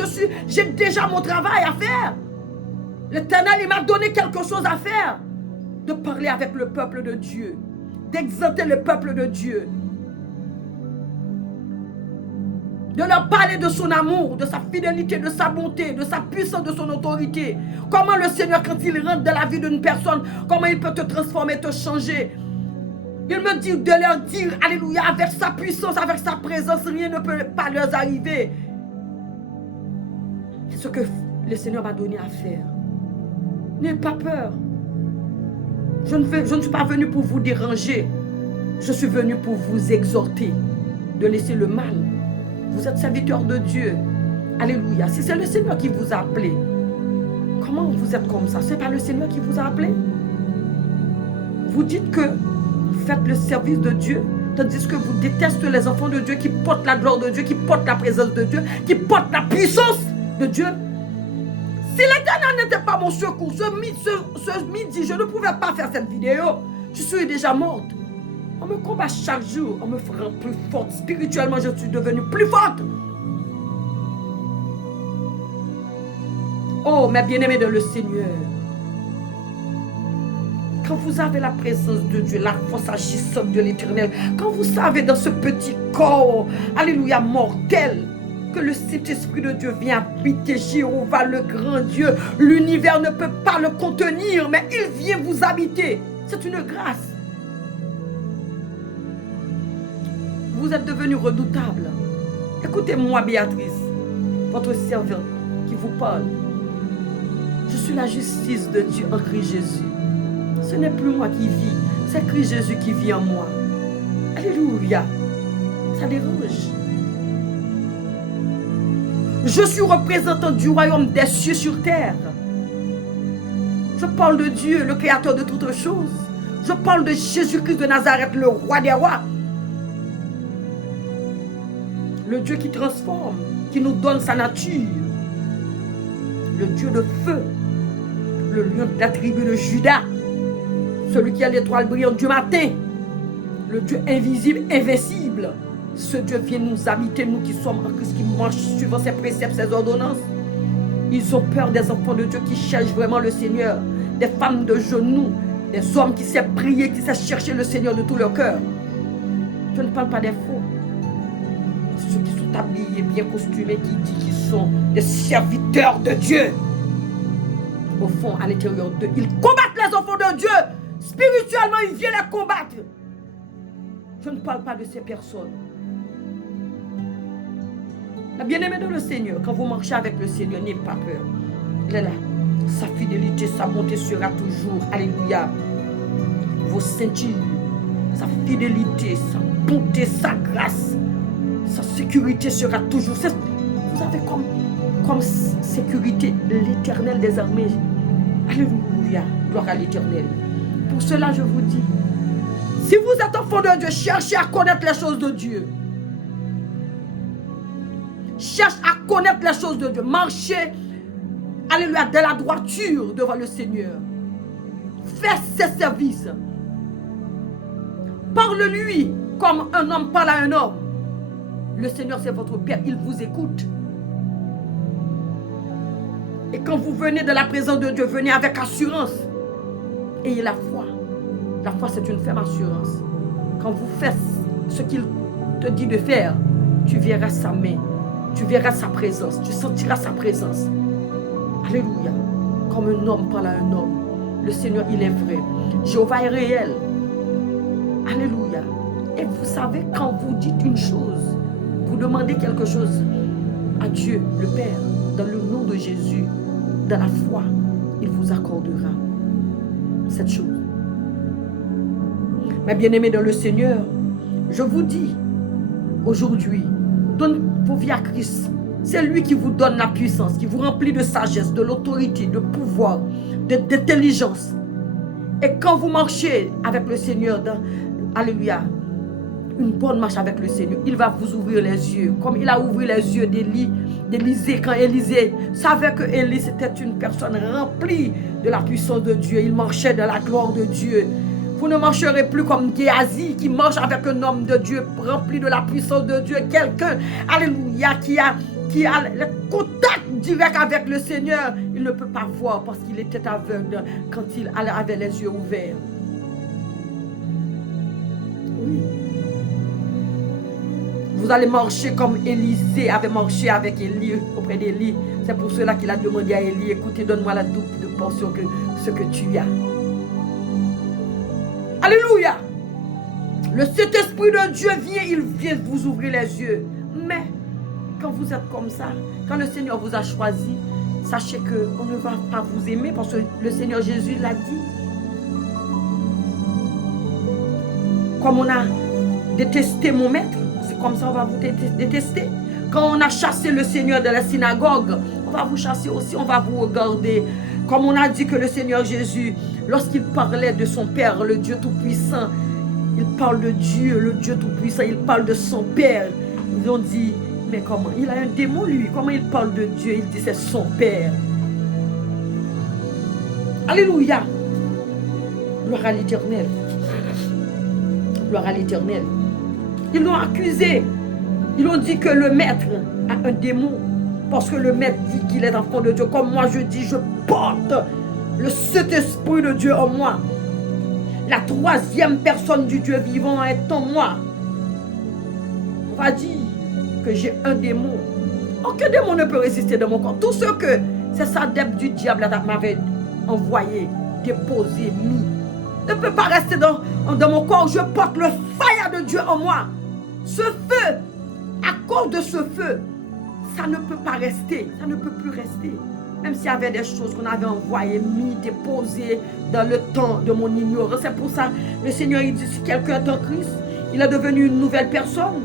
J'ai déjà mon travail à faire. L'Éternel, il m'a donné quelque chose à faire. De parler avec le peuple de Dieu. D'exalter le peuple de Dieu. De leur parler de son amour, de sa fidélité, de sa bonté, de sa puissance, de son autorité. Comment le Seigneur, quand il rentre dans la vie d'une personne, comment il peut te transformer, te changer. Il me dit de leur dire, alléluia, avec sa puissance, avec sa présence, rien ne peut pas leur arriver. C'est ce que le Seigneur m'a donné à faire. N'ayez pas peur. Je ne suis pas venu pour vous déranger. Je suis venu pour vous exhorter de laisser le mal. Vous êtes serviteur de Dieu. Alléluia. Si c'est le Seigneur qui vous a appelé, comment vous êtes comme ça? Ce n'est pas le Seigneur qui vous a appelé? Vous dites que vous faites le service de Dieu, tandis que vous détestez les enfants de Dieu qui portent la gloire de Dieu, qui portent la présence de Dieu, qui portent la puissance de Dieu. Si l'Éternel n'était pas mon secours, ce midi, je ne pouvais pas faire cette vidéo. Je suis déjà morte. On me combat chaque jour, on me rend plus forte. Spirituellement, je suis devenue plus forte. Oh, mes bien-aimés dans le Seigneur. Quand vous avez la présence de Dieu, la force agissante de l'Éternel, quand vous savez dans ce petit corps, alléluia, mortel, que le Saint-Esprit de Dieu vient habiter, Jéhovah, le grand Dieu, l'univers ne peut pas le contenir, mais il vient vous habiter. C'est une grâce. Vous êtes devenu redoutable. Écoutez-moi, Béatrice, votre servante qui vous parle. Je suis la justice de Dieu en Christ Jésus. Ce n'est plus moi qui vis, c'est Christ Jésus qui vit en moi. Alléluia. Ça dérange. Je suis représentant du royaume des cieux sur terre. Je parle de Dieu, le créateur de toutes choses. Je parle de Jésus-Christ de Nazareth, le roi des rois. Le Dieu qui transforme, qui nous donne sa nature. Le Dieu de feu. Le lion de la tribu de Juda. Celui qui a l'étoile brillante du matin. Le Dieu invisible, invincible. Ce Dieu vient nous habiter, nous qui sommes en Christ, qui marchent suivant ses préceptes, ses ordonnances. Ils ont peur des enfants de Dieu qui cherchent vraiment le Seigneur. Des femmes de genoux. Des hommes qui savent prier, qui savent chercher le Seigneur de tout leur cœur. Je ne parle pas des faux. Ceux qui sont habillés, bien costumés, qui disent qu'ils sont des serviteurs de Dieu. Au fond, à l'intérieur d'eux, ils combattent les enfants de Dieu. Spirituellement, ils viennent les combattre. Je ne parle pas de ces personnes. Bien-aimé dans le Seigneur, quand vous marchez avec le Seigneur, n'ayez pas peur. Il est là. Sa fidélité, sa bonté sera toujours. Alléluia. Vos ceintures, sa fidélité, sa bonté, sa grâce, sa sécurité sera toujours. Vous avez comme sécurité l'Éternel des armées. Alléluia. Gloire à l'Éternel. Pour cela, je vous dis, si vous êtes enfant de Dieu, cherchez à connaître les choses de Dieu. Cherche à connaître les choses de Dieu. Marchez, alléluia, de la droiture devant le Seigneur. Fais ses services. Parle-lui comme un homme parle à un homme. Le Seigneur, c'est votre Père, il vous écoute. Et quand vous venez de la présence de Dieu, venez avec assurance. Ayez la foi. La foi, c'est une ferme assurance. Quand vous faites ce qu'il te dit de faire, tu verras sa main. Tu verras sa présence. Tu sentiras sa présence. Alléluia. Comme un homme parle à un homme. Le Seigneur, il est vrai. Jéhovah est réel. Alléluia. Et vous savez, quand vous dites une chose, vous demandez quelque chose à Dieu, le Père, dans le nom de Jésus, dans la foi, il vous accordera cette chose. Mes bien-aimés dans le Seigneur, je vous dis, aujourd'hui, donne vos vies à Christ. C'est lui qui vous donne la puissance, qui vous remplit de sagesse, de l'autorité, de pouvoir, d'intelligence. Et quand vous marchez avec le Seigneur, alléluia, une bonne marche avec le Seigneur, il va vous ouvrir les yeux, comme il a ouvert les yeux d'Élisée, quand Élisée savait que Élie était une personne remplie de la puissance de Dieu. Il marchait dans la gloire de Dieu. Vous ne marcherez plus comme Géasi qui marche avec un homme de Dieu rempli de la puissance de Dieu. Quelqu'un, alléluia, qui a le contact direct avec le Seigneur. Il ne peut pas voir parce qu'il était aveugle quand il avait les yeux ouverts. Oui. Vous allez marcher comme Élisée avait marché avec Élie, auprès d'Élie. C'est pour cela qu'il a demandé à Élie, écoutez, donne-moi la double portion que ce que tu as. Alléluia. Le Saint-Esprit de Dieu vient, il vient vous ouvrir les yeux. Mais quand vous êtes comme ça, quand le Seigneur vous a choisi, sachez qu'on ne va pas vous aimer parce que le Seigneur Jésus l'a dit. Comme on a détesté mon maître, c'est comme ça on va vous détester. Quand on a chassé le Seigneur de la synagogue, on va vous chasser aussi, on va vous regarder. Comme on a dit que le Seigneur Jésus, lorsqu'il parlait de son Père, le Dieu Tout-Puissant, il parle de Dieu, le Dieu Tout-Puissant, il parle de son Père. Ils ont dit, mais comment? Il a un démon lui, comment il parle de Dieu? Il dit c'est son Père. Alléluia. Gloire à l'Éternel. Gloire à l'Éternel. Ils l'ont accusé. Ils ont dit que le maître a un démon. Parce que le maître dit qu'il est enfant de Dieu. Comme moi je dis, je porte le Saint-Esprit de Dieu en moi. La troisième personne du Dieu vivant est en moi. On va dire que j'ai un démon. Aucun démon ne peut résister dans mon corps. Tout ce que c'est ça du diable m'avait envoyé, déposé, mis, ne peut pas rester dans mon corps. Je porte le feu de Dieu en moi. Ce feu, à cause de ce feu, ça ne peut pas rester. Ça ne peut plus rester. Même s'il y avait des choses qu'on avait envoyées, mis, déposées dans le temps de mon ignorance. C'est pour ça le Seigneur il dit, si quelqu'un est en Christ, il est devenu une nouvelle personne.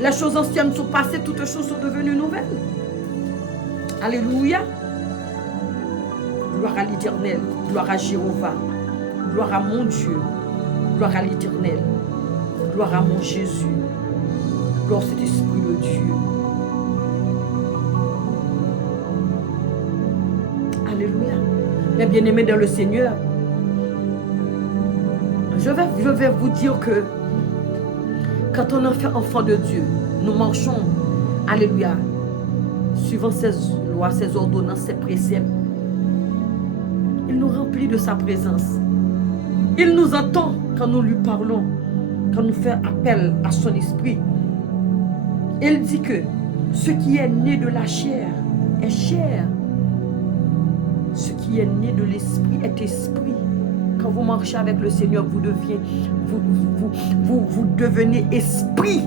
Les choses anciennes sont passées, toutes choses sont devenues nouvelles. Alléluia. Gloire à l'Éternel, gloire à Jéhovah, gloire à mon Dieu, gloire à l'Éternel, gloire à mon Jésus, gloire à cet Esprit de Dieu. Alléluia. Mes bien-aimés dans le Seigneur, je vais vous dire que quand on est fait enfant de Dieu, nous marchons, alléluia, suivant ses lois, ses ordonnances, ses préceptes. Il nous remplit de sa présence. Il nous entend quand nous lui parlons, quand nous faisons appel à son esprit. Il dit que ce qui est né de la chair est chair. Ce qui est né de l'esprit est esprit. Quand vous marchez avec le Seigneur, vous devenez esprit.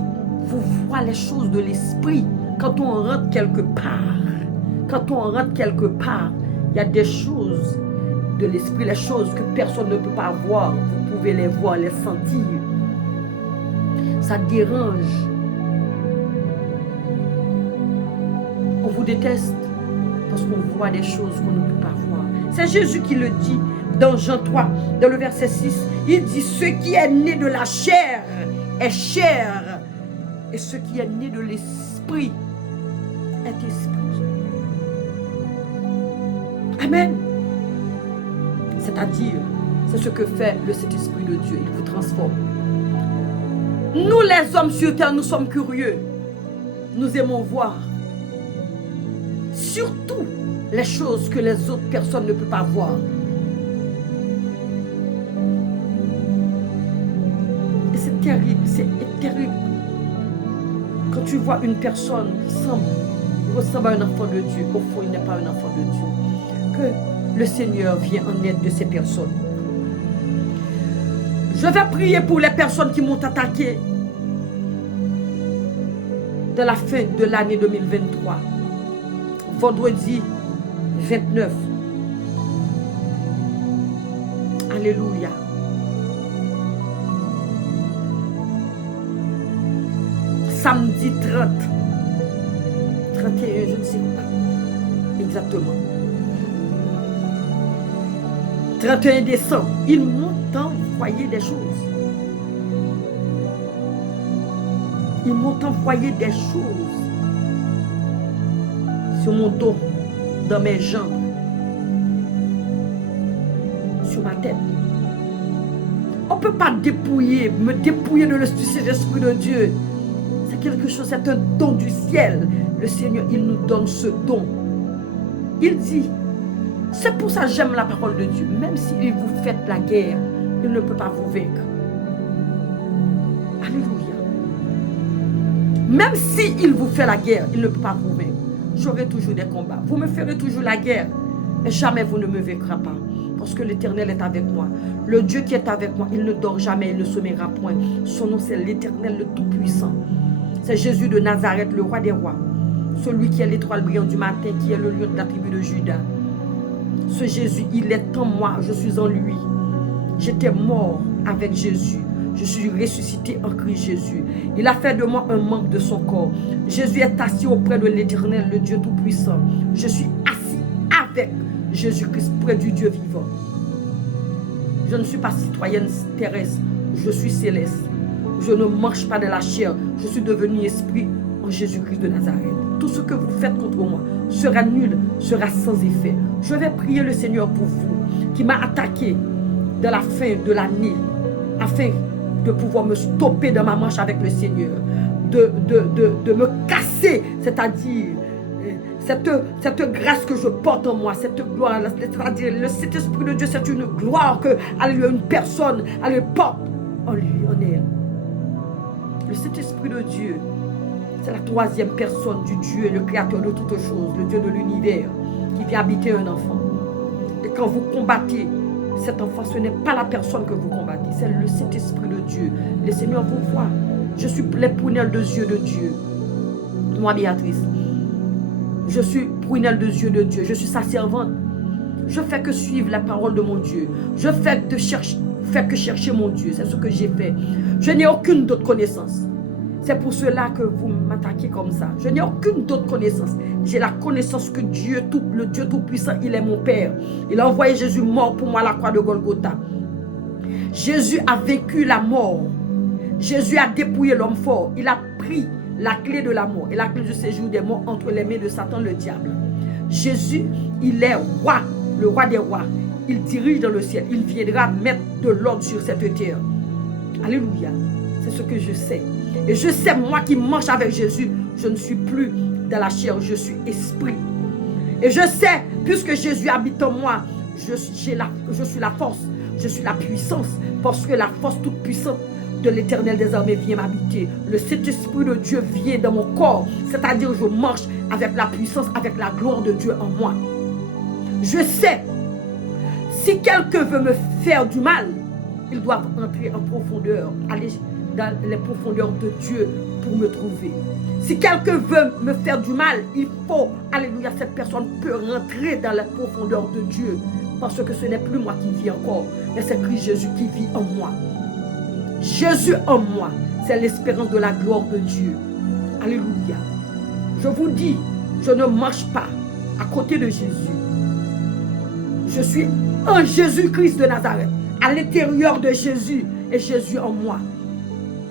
Vous voyez les choses de l'esprit. quand on rentre quelque part, il y a des choses de l'esprit, les choses que personne ne peut pas voir. Vous pouvez les voir, les sentir. Ça dérange. On vous déteste parce qu'on voit des choses qu'on ne peut pas voir. C'est Jésus qui le dit dans Jean 3, dans le verset 6. Il dit, ce qui est né de la chair est chair, et ce qui est né de l'esprit est esprit. Amen. C'est-à-dire, c'est ce que fait le Saint-Esprit de Dieu. Il vous transforme. Nous, les hommes sur terre, nous sommes curieux. Nous aimons voir. Surtout les choses que les autres personnes ne peuvent pas voir. Et c'est terrible, c'est terrible. Quand tu vois une personne qui ressemble à un enfant de Dieu, au fond, il n'est pas un enfant de Dieu. Que le Seigneur vient en aide de ces personnes. Je vais prier pour les personnes qui m'ont attaqué de la fin de l'année 2023. Vendredi 29. Alléluia. Samedi 30. 31, je ne sais pas exactement. 31 décembre, ils m'ont envoyé des choses. Ils m'ont envoyé des choses sur mon dos, dans mes jambes, sur ma tête. On ne peut pas me dépouiller de l'Esprit de Dieu. C'est quelque chose, c'est un don du ciel. Le Seigneur, il nous donne ce don. Il dit, c'est pour ça que j'aime la parole de Dieu. Même si vous faites la guerre, il ne peut pas vous vaincre. Alléluia. Même s'il vous fait la guerre, il ne peut pas vous vaincre. J'aurai toujours des combats. Vous me ferez toujours la guerre. Mais jamais vous ne me vaincrez pas. Parce que l'Éternel est avec moi. Le Dieu qui est avec moi, il ne dort jamais, il ne sommeillera point. Son nom, c'est l'Éternel, le Tout-Puissant. C'est Jésus de Nazareth, le roi des rois. Celui qui est l'étoile brillante du matin, qui est le lion de la tribu de Juda. Ce Jésus, il est en moi, je suis en lui. J'étais mort avec Jésus. Je suis ressuscité en Christ Jésus. Il a fait de moi un membre de son corps. Jésus est assis auprès de l'Éternel, le Dieu Tout-Puissant. Je suis assis avec Jésus-Christ près du Dieu vivant. Je ne suis pas citoyenne terrestre, je suis céleste. Je ne marche pas de la chair, je suis devenu esprit en Jésus-Christ de Nazareth. Tout ce que vous faites contre moi sera nul, sera sans effet. Je vais prier le Seigneur pour vous, qui m'a attaqué de la fin de l'année, afin de pouvoir me stopper dans ma marche avec le Seigneur, de me casser, c'est-à-dire cette grâce que je porte en moi, cette gloire, c'est-à-dire le Saint-Esprit de Dieu, c'est une gloire que une personne, elle porte en lui, en elle. Le Saint-Esprit de Dieu, c'est la troisième personne du Dieu, le créateur de toutes choses, le Dieu de l'univers, qui vient habiter un enfant. Et quand vous combattez cet enfant, ce n'est pas la personne que vous combattez, c'est le Saint-Esprit de Dieu. Le Seigneur vous voit. Je suis les prunelles de yeux de Dieu. Moi, Béatrice, je suis prunelle de yeux de Dieu. Je suis sa servante. Je fais que suivre la parole de mon Dieu. Je fais que chercher mon Dieu. C'est ce que j'ai fait. Je n'ai aucune d'autre connaissance. C'est pour cela que vous m'attaquez comme ça. Je n'ai aucune d'autre connaissance. J'ai la connaissance que Dieu, le Dieu Tout-Puissant, il est mon Père. Il a envoyé Jésus mort pour moi à la croix de Golgotha. Jésus a vaincu la mort. Jésus a dépouillé l'homme fort. Il a pris la clé de la mort et la clé du séjour des morts entre les mains de Satan, le diable. Jésus, il est roi, le roi des rois. Il dirige dans le ciel. Il viendra mettre de l'ordre sur cette terre. Alléluia. C'est ce que je sais. Et je sais, moi qui marche avec Jésus, je ne suis plus dans la chair, je suis esprit. Et je sais, puisque Jésus habite en moi, je suis la force, je suis la puissance, parce que la force toute puissante de l'Éternel des armées vient m'habiter. Le Saint-Esprit de Dieu vient dans mon corps, c'est-à-dire je marche avec la puissance, avec la gloire de Dieu en moi. Je sais, si quelqu'un veut me faire du mal, ils doivent entrer en profondeur, aller dans les profondeurs de Dieu pour me trouver. Si quelqu'un veut me faire du mal, il faut, alléluia, cette personne peut rentrer dans la profondeur de Dieu. Parce que ce n'est plus moi qui vis encore, mais c'est Christ Jésus qui vit en moi. Jésus en moi, c'est l'espérance de la gloire de Dieu. Alléluia. Je vous dis, je ne marche pas à côté de Jésus. Je suis en Jésus-Christ de Nazareth, à l'intérieur de Jésus et Jésus en moi.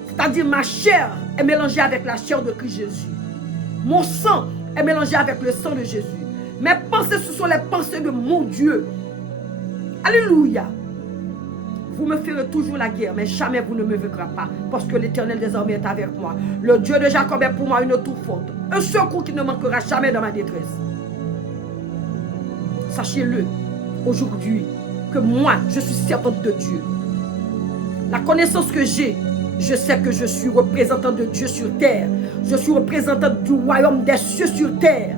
C'est-à-dire ma chair est mélangée avec la chair de Christ Jésus. Mon sang est mélangé avec le sang de Jésus. Mes pensées, ce sont les pensées de mon Dieu. Alléluia. Vous me ferez toujours la guerre, mais jamais vous ne me vaincrez pas, parce que l'Éternel désormais est avec moi. Le Dieu de Jacob est pour moi une tour forte, un secours qui ne manquera jamais dans ma détresse. Sachez-le aujourd'hui que moi, je suis servante de Dieu. La connaissance que j'ai, je sais que je suis représentant de Dieu sur terre. Je suis représentant du royaume des cieux sur terre.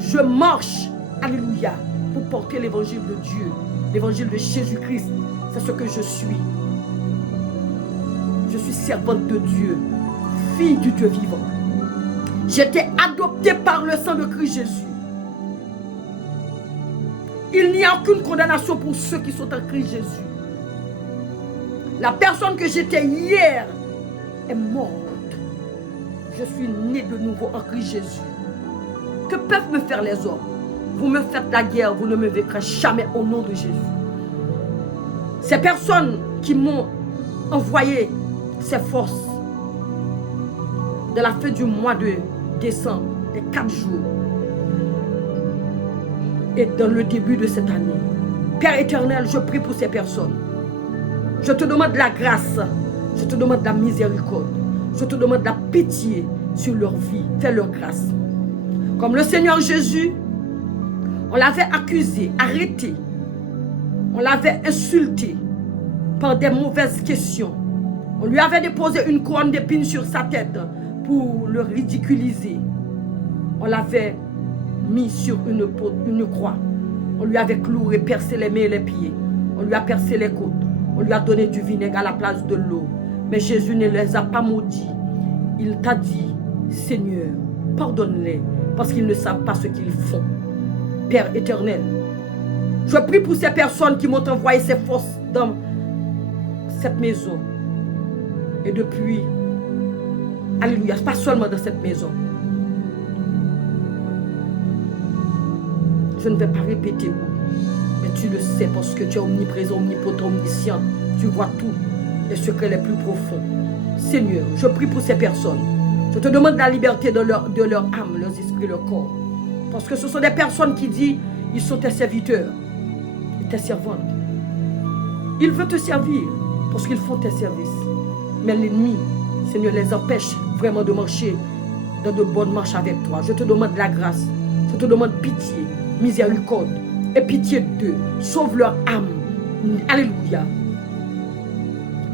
Je marche, alléluia, pour porter l'évangile de Dieu, l'évangile de Jésus-Christ. C'est ce que je suis. Je suis servante de Dieu, fille du Dieu vivant. J'ai été adoptée par le sang de Christ Jésus. Il n'y a aucune condamnation pour ceux qui sont en Christ Jésus. La personne que j'étais hier est morte. Je suis né de nouveau en Christ Jésus. Que peuvent me faire les hommes? Vous me faites la guerre, vous ne me vaincrez jamais au nom de Jésus. Ces personnes qui m'ont envoyé ces forces de la fin du mois de décembre, les 4 jours, et dans le début de cette année. Père éternel, je prie pour ces personnes. Je te demande la grâce, je te demande la miséricorde, je te demande la pitié sur leur vie. Fais leur grâce. Comme le Seigneur Jésus, on l'avait accusé, arrêté. On l'avait insulté par des mauvaises questions. On lui avait déposé une couronne d'épines sur sa tête pour le ridiculiser. On l'avait mis sur une croix. On lui avait cloué, percé les mains et les pieds. On lui a percé les côtes. On lui a donné du vinaigre à la place de l'eau. Mais Jésus ne les a pas maudits. Il t'a dit, Seigneur, pardonne-les parce qu'ils ne savent pas ce qu'ils font. Père éternel, je prie pour ces personnes qui m'ont envoyé ces forces dans cette maison. Et depuis, alléluia, pas seulement dans cette maison. Je ne vais pas répéter, mais tu le sais parce que tu es omniprésent, omnipotent, omniscient. Tu vois tout, les secrets les plus profonds. Seigneur, je prie pour ces personnes. Je te demande la liberté de leur âme, leurs esprits, leur corps. Parce que ce sont des personnes qui disent, ils sont tes serviteurs et tes servantes. Ils veulent te servir parce qu'ils font tes services. Mais l'ennemi, Seigneur, les empêche vraiment de marcher dans de bonnes marches avec toi. Je te demande la grâce. Je te demande pitié, miséricorde et pitié d'eux. Sauve leur âme. Alléluia.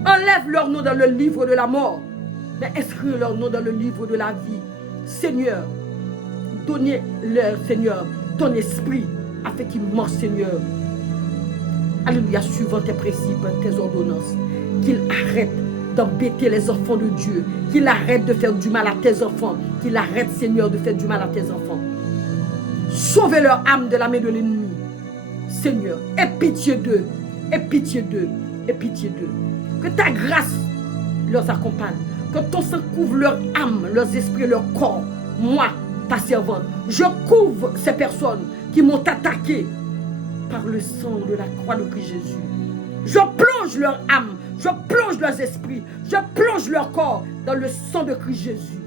Enlève leur nom dans le livre de la mort, mais inscris leur nom dans le livre de la vie. Seigneur, donnez-leur, Seigneur, ton esprit afin qu'ils marchent, Seigneur. Alléluia, suivant tes principes, tes ordonnances. Qu'ils arrêtent d'embêter les enfants de Dieu. Qu'ils arrêtent de faire du mal à tes enfants. Qu'ils arrêtent, Seigneur, de faire du mal à tes enfants. Sauvez leur âme de la main de l'ennemi. Seigneur, aie pitié d'eux. Aie pitié d'eux. Aie pitié d'eux. Que ta grâce leur accompagne. Que ton sang couvre leur âme, leurs esprits, leur corps. Moi, ta servante, je couvre ces personnes qui m'ont attaqué par le sang de la croix de Christ Jésus. Je plonge leur âme, je plonge leurs esprits, je plonge leur corps dans le sang de Christ Jésus.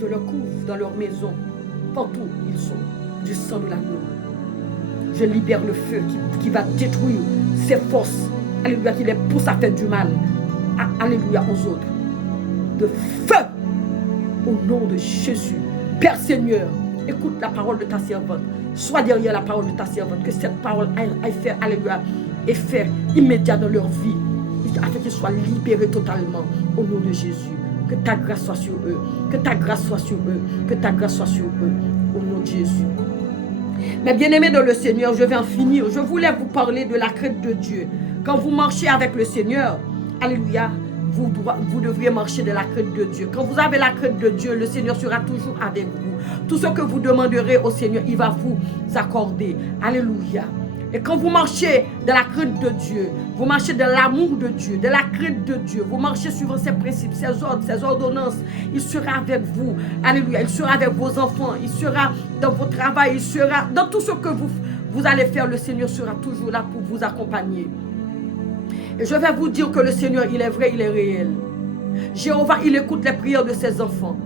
Je leur couvre dans leur maison, partout où ils sont, du sang de l'agneau. Je libère le feu qui va détruire ces forces, alléluia, qui les poussent à faire du mal, alléluia, aux autres. De feu, au nom de Jésus. Père Seigneur, écoute la parole de ta servante. Sois derrière la parole de ta servante. Que cette parole aille faire, alléluia, effet immédiat dans leur vie, afin qu'ils soient libérés totalement, au nom de Jésus. Que ta grâce soit sur eux. Que ta grâce soit sur eux. Que ta grâce soit sur eux, au nom de Jésus. Mais bien-aimés dans le Seigneur, je vais en finir. Je voulais vous parler de la crainte de Dieu. Quand vous marchez avec le Seigneur, alléluia, vous devriez marcher de la crainte de Dieu. Quand vous avez la crainte de Dieu, le Seigneur sera toujours avec vous. Tout ce que vous demanderez au Seigneur, il va vous accorder. Alléluia. Et quand vous marchez de la crainte de Dieu, vous marchez de l'amour de Dieu, de la crainte de Dieu, vous marchez suivant ses principes, ses ordres, ses ordonnances, il sera avec vous. Alléluia. Il sera avec vos enfants, il sera dans votre travail, il sera dans tout ce que vous allez faire. Le Seigneur sera toujours là pour vous accompagner. Et je vais vous dire que le Seigneur, il est vrai, il est réel. Jéhovah, il écoute les prières de ses enfants.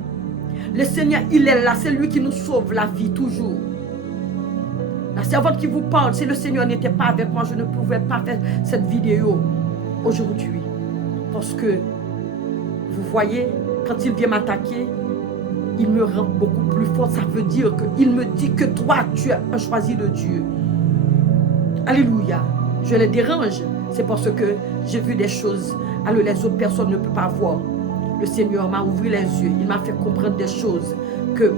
Le Seigneur, il est là, c'est lui qui nous sauve la vie toujours. La servante qui vous parle, si le Seigneur n'était pas avec moi, je ne pouvais pas faire cette vidéo aujourd'hui. Parce que, vous voyez, quand il vient m'attaquer, il me rend beaucoup plus fort. Ça veut dire qu'il me dit que toi, tu es un choisi de Dieu. Alléluia. Je les dérange. C'est parce que j'ai vu des choses. Alors les autres personnes ne peuvent pas voir. Le Seigneur m'a ouvert les yeux. Il m'a fait comprendre des choses que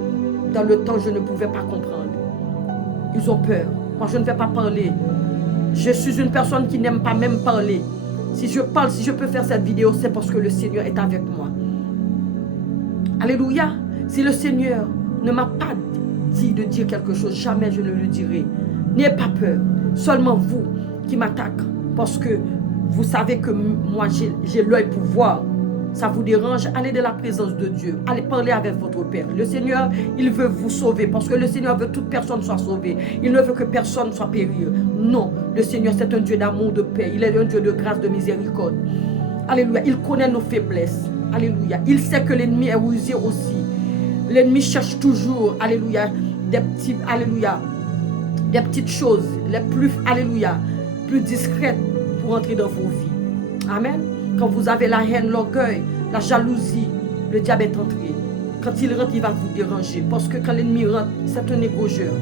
dans le temps, je ne pouvais pas comprendre. Ils ont peur. Moi, je ne vais pas parler. Je suis une personne qui n'aime pas même parler. Si je parle, si je peux faire cette vidéo, c'est parce que le Seigneur est avec moi. Alléluia. Si le Seigneur ne m'a pas dit de dire quelque chose, jamais je ne le dirai. N'ayez pas peur. Seulement vous qui m'attaquez. Parce que vous savez que moi, j'ai l'œil pour voir. Ça vous dérange, allez de la présence de Dieu. Allez parler avec votre Père. Le Seigneur, il veut vous sauver. Parce que le Seigneur veut que toute personne soit sauvée. Il ne veut que personne soit périr. Non, le Seigneur, c'est un Dieu d'amour, de paix. Il est un Dieu de grâce, de miséricorde. Alléluia. Il connaît nos faiblesses. Alléluia. Il sait que l'ennemi est rusé aussi. L'ennemi cherche toujours, alléluia, des petites choses, les plus, alléluia, plus discrètes pour entrer dans vos vies. Amen. Quand vous avez la haine, l'orgueil, la jalousie, le diable est entré. Quand il rentre, il va vous déranger. Parce que quand l'ennemi rentre, c'est un égorgeur.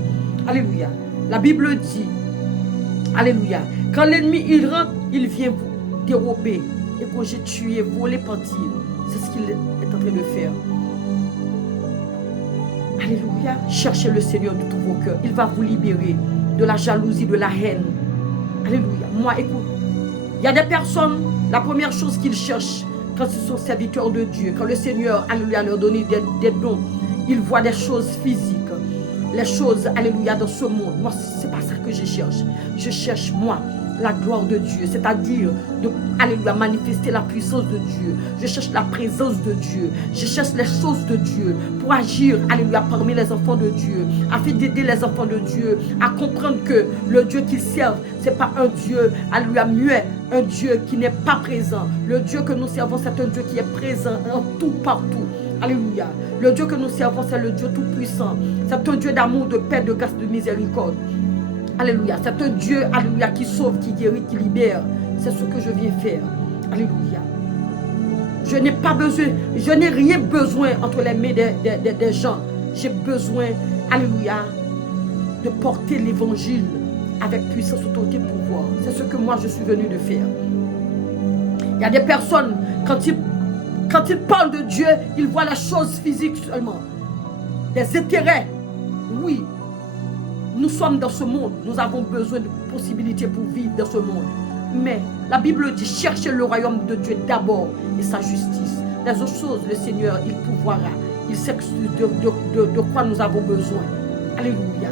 Alléluia. La Bible dit, alléluia, quand l'ennemi il rentre, il vient vous dérober, égorger, tuer, voler, partir. C'est ce qu'il est en train de faire. Alléluia. Cherchez le Seigneur de tous vos cœurs. Il va vous libérer de la jalousie, de la haine. Alléluia. Moi, écoute, il y a des personnes, la première chose qu'ils cherchent quand ils sont serviteurs de Dieu, quand le Seigneur, alléluia, leur donne des dons, ils voient des choses physiques, les choses, alléluia, dans ce monde. Moi, ce n'est pas ça que je cherche. Je cherche, moi, la gloire de Dieu, c'est-à-dire de, alléluia, manifester la puissance de Dieu. Je cherche la présence de Dieu. Je cherche les choses de Dieu pour agir, alléluia, parmi les enfants de Dieu, afin d'aider les enfants de Dieu à comprendre que le Dieu qu'ils servent, ce n'est pas un Dieu, alléluia, muet, un Dieu qui n'est pas présent. Le Dieu que nous servons, c'est un Dieu qui est présent en tout, partout. Alléluia. Le Dieu que nous servons, c'est le Dieu tout-puissant. C'est un Dieu d'amour, de paix, de grâce, de miséricorde. Alléluia. C'est un Dieu, alléluia, qui sauve, qui guérit, qui libère. C'est ce que je viens faire. Alléluia. Je n'ai pas besoin, je n'ai rien besoin entre les mains des gens. J'ai besoin, alléluia, de porter l'évangile avec puissance, autorité, pouvoir. C'est ce que moi je suis venu de faire. Il y a des personnes, quand ils parlent de Dieu, ils voient la chose physique seulement. Des intérêts. Oui. Nous sommes dans ce monde. Nous avons besoin de possibilités pour vivre dans ce monde. Mais la Bible dit, cherchez le royaume de Dieu d'abord et sa justice. Les autres choses, le Seigneur, il pourvoira. Il sait de quoi nous avons besoin. Alléluia.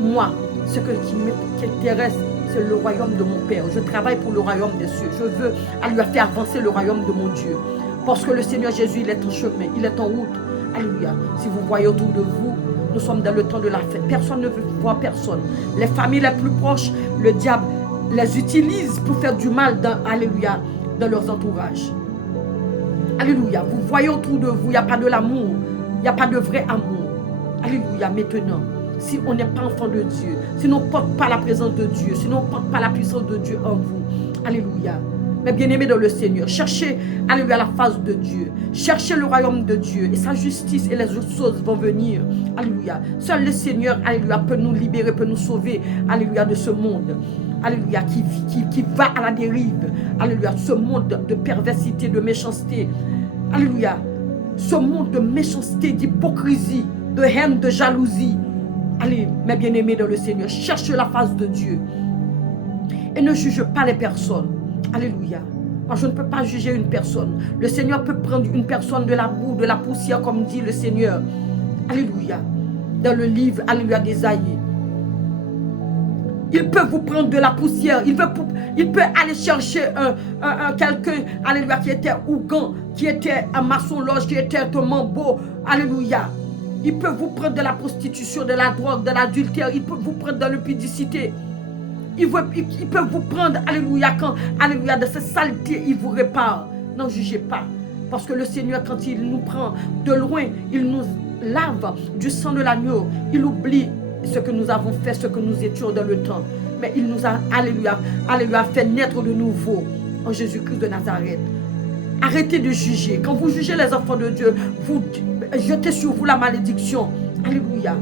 Moi, ce qui m'intéresse, c'est le royaume de mon Père. Je travaille pour le royaume des cieux. Je veux lui faire avancer le royaume de mon Dieu. Parce que le Seigneur Jésus, il est en chemin, il est en route. Alléluia. Si vous voyez autour de vous, nous sommes dans le temps de la fête. Personne ne veut voir personne. Les familles les plus proches, le diable les utilise pour faire du mal alléluia, dans leurs entourages. Alléluia. Vous voyez autour de vous, il n'y a pas de l'amour. Il n'y a pas de vrai amour. Alléluia. Maintenant, si on n'est pas enfant de Dieu, si on ne porte pas la présence de Dieu, si on ne porte pas la puissance de Dieu en vous, alléluia. Mais bien-aimés dans le Seigneur, cherchez, alléluia, la face de Dieu. Cherchez le royaume de Dieu et sa justice et les autres choses vont venir. Alléluia. Seul le Seigneur, alléluia, peut nous libérer, peut nous sauver, alléluia, de ce monde. Alléluia, qui va à la dérive. Alléluia, ce monde de perversité, de méchanceté. Alléluia. Ce monde de méchanceté, d'hypocrisie, de haine, de jalousie. Allez, mes bien-aimés dans le Seigneur, cherche la face de Dieu. Et ne juge pas les personnes. Alléluia. Moi, je ne peux pas juger une personne. Le Seigneur peut prendre une personne de la boue, de la poussière, comme dit le Seigneur. Alléluia. Dans le livre, alléluia, d'Ésaïe. Il peut vous prendre de la poussière. Il peut aller chercher quelqu'un, alléluia, qui était ougan, qui était un maçon-loge, qui était un mambo. Alléluia. Il peut vous prendre de la prostitution, de la drogue, de l'adultère. Il peut vous prendre de l'impudicie. Il peut vous prendre, alléluia, alléluia, de cette saleté, il vous répare. N'en jugez pas. Parce que le Seigneur, quand il nous prend de loin, il nous lave du sang de l'agneau. Il oublie ce que nous avons fait, ce que nous étions dans le temps. Mais il nous a, alléluia, alléluia, fait naître de nouveau en Jésus-Christ de Nazareth. Arrêtez de juger. Quand vous jugez les enfants de Dieu, vous jetez sur vous la malédiction. Alléluia.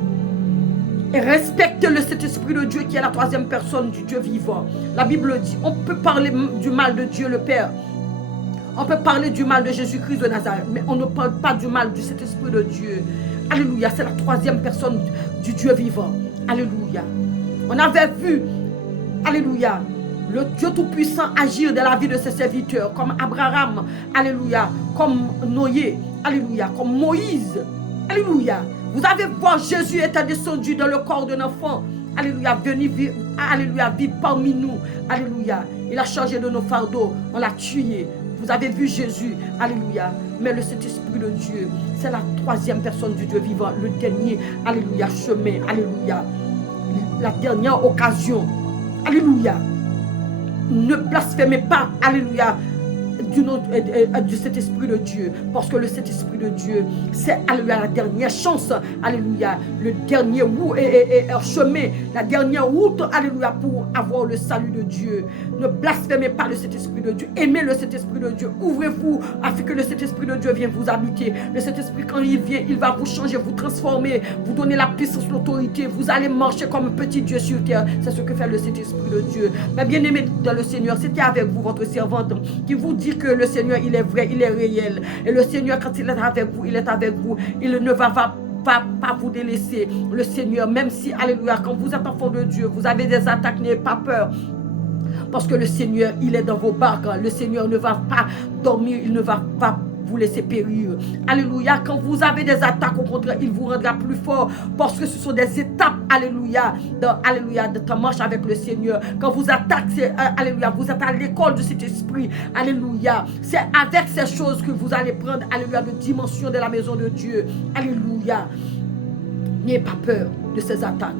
Et respectez le Saint-Esprit de Dieu qui est la troisième personne du Dieu vivant. La Bible dit, on peut parler du mal de Dieu le Père. On peut parler du mal de Jésus-Christ de Nazareth. Mais on ne parle pas du mal du Saint-Esprit de Dieu. Alléluia, c'est la troisième personne du Dieu vivant. Alléluia. On avait vu, alléluia, le Dieu Tout-Puissant agir dans la vie de ses serviteurs. Comme Abraham, alléluia, comme Noé, alléluia, comme Moïse. Alléluia. Vous avez vu, Jésus était descendu dans le corps d'un enfant. Alléluia, venu vivre, alléluia, vivre parmi nous. Alléluia. Il a chargé de nos fardeaux. On l'a tué. Vous avez vu Jésus. Alléluia. Mais le Saint-Esprit de Dieu, c'est la troisième personne du Dieu vivant. Le dernier, alléluia, chemin. Alléluia. La dernière occasion. Alléluia. Ne blasphémez pas. Alléluia. Du Saint-Esprit de Dieu, parce que le Saint-Esprit de Dieu, c'est, alléluia, la dernière chance, alléluia, le dernier chemin, la dernière route, alléluia, pour avoir le salut de Dieu. Ne blasphémez pas le Saint-Esprit de Dieu, aimez le Saint-Esprit de Dieu, ouvrez-vous afin que le Saint-Esprit de Dieu vienne vous habiter. Le Saint-Esprit, quand il vient, il va vous changer, vous transformer, vous donner la puissance, l'autorité, vous allez marcher comme un petit Dieu sur terre. C'est ce que fait le Saint-Esprit de Dieu. Mais bien aimé dans le Seigneur, c'était avec vous, votre servante, qui vous dit que le Seigneur, il est vrai, il est réel. Et le Seigneur, quand il est avec vous, il est avec vous. Il ne va pas vous délaisser. Le Seigneur, même si, alléluia, quand vous êtes enfant de Dieu, vous avez des attaques, n'ayez pas peur. Parce que le Seigneur, il est dans vos barques. Le Seigneur ne va pas dormir, il ne va pas vous laisser périr. Alléluia. Quand vous avez des attaques, au contraire, il vous rendra plus fort. Parce que ce sont des étapes, alléluia, de ta marche avec le Seigneur. Quand vous attaquez, alléluia, vous êtes à l'école de cet esprit. Alléluia. C'est avec ces choses que vous allez prendre, alléluia, de dimension de la maison de Dieu. Alléluia. N'ayez pas peur de ces attaques.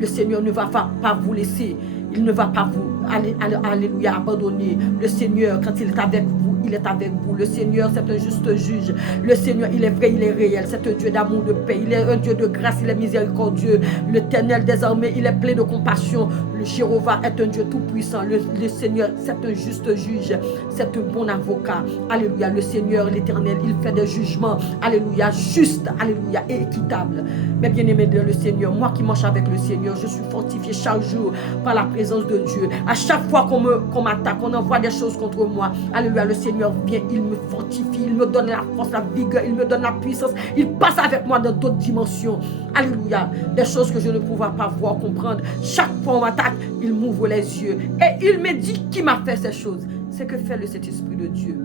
Le Seigneur ne va pas vous laisser. Il ne va pas vous, alléluia, abandonner. Le Seigneur, quand il est avec vous, il est avec vous. Le Seigneur, c'est un juste juge. Le Seigneur, il est vrai, il est réel. C'est un Dieu d'amour, de paix. Il est un Dieu de grâce, il est miséricordieux. L'Éternel des armées, il est plein de compassion. Le Jéhovah est un Dieu tout-puissant. Le Seigneur, c'est un juste juge. C'est un bon avocat. Alléluia. Le Seigneur, l'Éternel, il fait des jugements. Alléluia. Juste. Alléluia. Et équitable. Mais bien aimé de le Seigneur, moi qui marche avec le Seigneur, je suis fortifié chaque jour par la présence de Dieu. À chaque fois qu'on m'attaque, on envoie des choses contre moi. Alléluia. Le Seigneur vient, il me fortifie, il me donne la force, la vigueur, il me donne la puissance. Il passe avec moi dans d'autres dimensions. Alléluia. Des choses que je ne pouvais pas voir, comprendre. Chaque fois qu'on m'attaque, il m'ouvre les yeux. Et il me dit qui m'a fait ces choses. C'est que fait le Saint-Esprit de Dieu.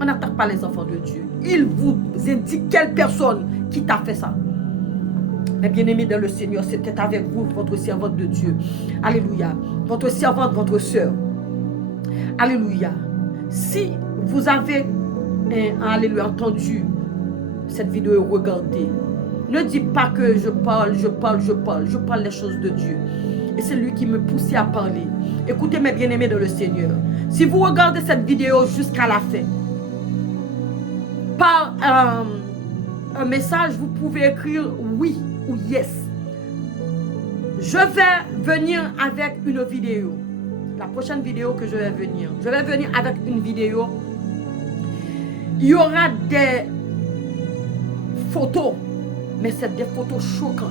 On n'attaque pas les enfants de Dieu. Il vous indique quelle personne qui t'a fait ça. Mais bien aimé dans le Seigneur, c'était avec vous, votre servante de Dieu. Alléluia. Votre servante, votre soeur. Alléluia. Si vous avez, alléluia, entendu cette vidéo et regardé, ne dites pas que je parle. Je parle les choses de Dieu. Et c'est lui qui me pousse à parler. Écoutez mes bien-aimés dans le Seigneur. Si vous regardez cette vidéo jusqu'à la fin, par un message, vous pouvez écrire oui ou yes. Je vais venir avec une vidéo. La prochaine vidéo que je vais venir avec une vidéo. Il y aura des photos, mais c'est des photos choquantes.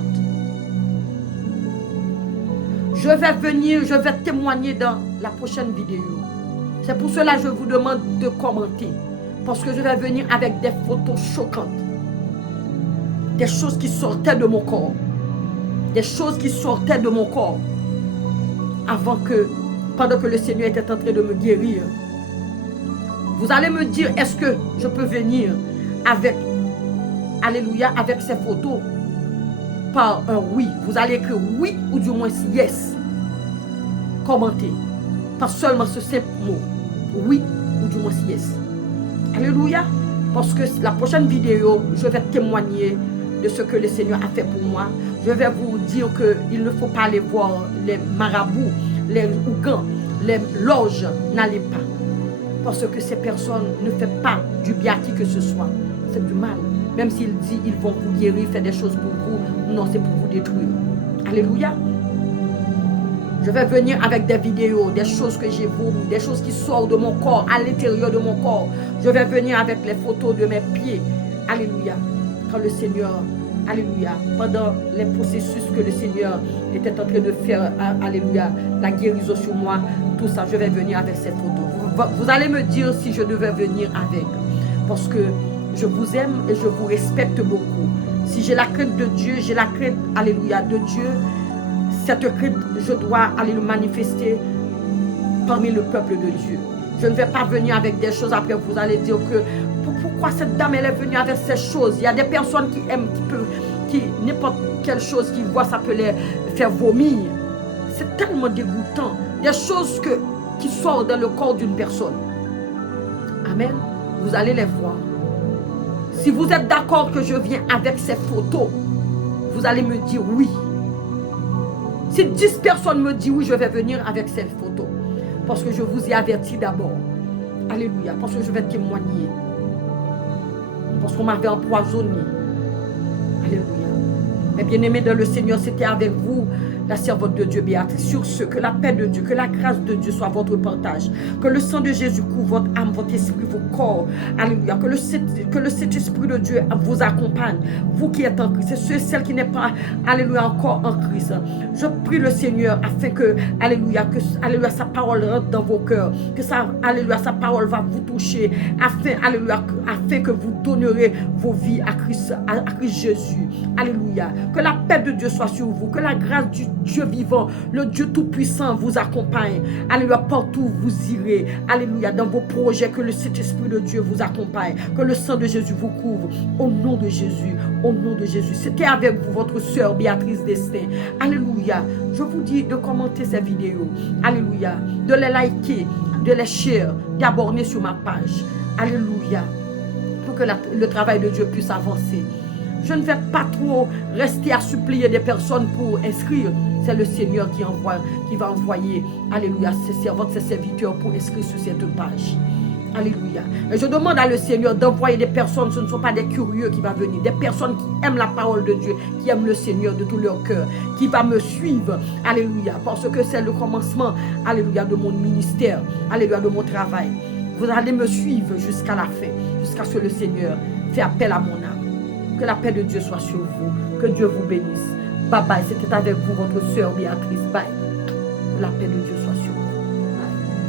Je vais témoigner dans la prochaine vidéo. C'est pour cela que je vous demande de commenter. Parce que je vais venir avec des photos choquantes. Des choses qui sortaient de mon corps. Des choses qui sortaient de mon corps. Pendant que le Seigneur était en train de me guérir. Vous allez me dire, est-ce que je peux venir avec, alléluia, avec ces photos par un oui. Vous allez écrire oui ou du moins yes. Commentez. Pas seulement ce simple mot. Oui ou du moins yes. Alléluia. Parce que la prochaine vidéo, je vais témoigner de ce que le Seigneur a fait pour moi. Je vais vous dire qu'il ne faut pas aller voir les marabouts, les ougans, les loges. N'allez pas. Parce que ces personnes ne font pas du bien à qui que ce soit. C'est du mal. Même s'il dit ils vont vous guérir, faire des choses pour vous, non, c'est pour vous détruire. Alléluia. Je vais venir avec des vidéos, des choses que j'ai vomi, des choses qui sortent de mon corps, à l'intérieur de mon corps. Je vais venir avec les photos de mes pieds. Alléluia. Quand le Seigneur, alléluia, pendant les processus que le Seigneur était en train de faire, alléluia, la guérison sur moi, tout ça, je vais venir avec ces photos. Vous allez me dire si je devais venir avec. Parce que je vous aime et je vous respecte beaucoup. Si j'ai la crainte de Dieu, j'ai la crainte, alléluia, de Dieu. Cette crainte, je dois aller le manifester parmi le peuple de Dieu. Je ne vais pas venir avec des choses après vous allez dire que pourquoi cette dame elle est venue avec ces choses. Il y a des personnes qui aiment, qui n'importe quelle chose qu'ils voient, ça peut les faire vomir. C'est tellement dégoûtant. Des choses qui sortent dans le corps d'une personne. Amen. Vous allez les voir. Si vous êtes d'accord que je viens avec ces photos, vous allez me dire oui. Si 10 personnes me disent oui, je vais venir avec ces photos. Parce que je vous ai averti d'abord. Alléluia. Parce que je vais témoigner. Parce qu'on m'avait empoisonné. Alléluia. Mais bien aimés dans le Seigneur, c'était avec vous, la servante de Dieu Béatrice. Sur ce, que la paix de Dieu, que la grâce de Dieu soit votre partage. Que le sang de Jésus couvre votre âme, votre esprit, vos corps. Alléluia. Que le Saint-Esprit de Dieu vous accompagne. Vous qui êtes en Christ. C'est celle qui n'est pas, alléluia, encore en Christ. Je prie le Seigneur afin que, alléluia, sa parole rentre dans vos cœurs. Que alléluia, sa parole va vous toucher. Afin que vous donnerez vos vies à Christ Jésus. Alléluia. Que la paix de Dieu soit sur vous. Que la grâce du Dieu vivant, le Dieu tout-puissant vous accompagne. Alléluia, partout où vous irez. Alléluia, dans vos projets, que le Saint-Esprit de Dieu vous accompagne. Que le sang de Jésus vous couvre. Au nom de Jésus, au nom de Jésus. C'était avec vous, votre sœur Béatrice Destin. Alléluia. Je vous dis de commenter ces vidéos. Alléluia. De les liker, de les share, d'abonner sur ma page. Alléluia. Pour que le travail de Dieu puisse avancer. Je ne vais pas trop rester à supplier des personnes pour inscrire. C'est le Seigneur qui va envoyer, alléluia, ses servantes, ses serviteurs pour inscrire sur cette page. Alléluia. Et je demande à le Seigneur d'envoyer des personnes, ce ne sont pas des curieux qui vont venir, des personnes qui aiment la parole de Dieu, qui aiment le Seigneur de tout leur cœur, qui va me suivre. Alléluia. Parce que c'est le commencement, alléluia, de mon ministère, alléluia, de mon travail. Vous allez me suivre jusqu'à la fin, jusqu'à ce que le Seigneur fait appel à mon âme. Que la paix de Dieu soit sur vous. Que Dieu vous bénisse. Bye bye. C'était avec vous votre sœur Béatrice. Bye. Que la paix de Dieu soit sur vous.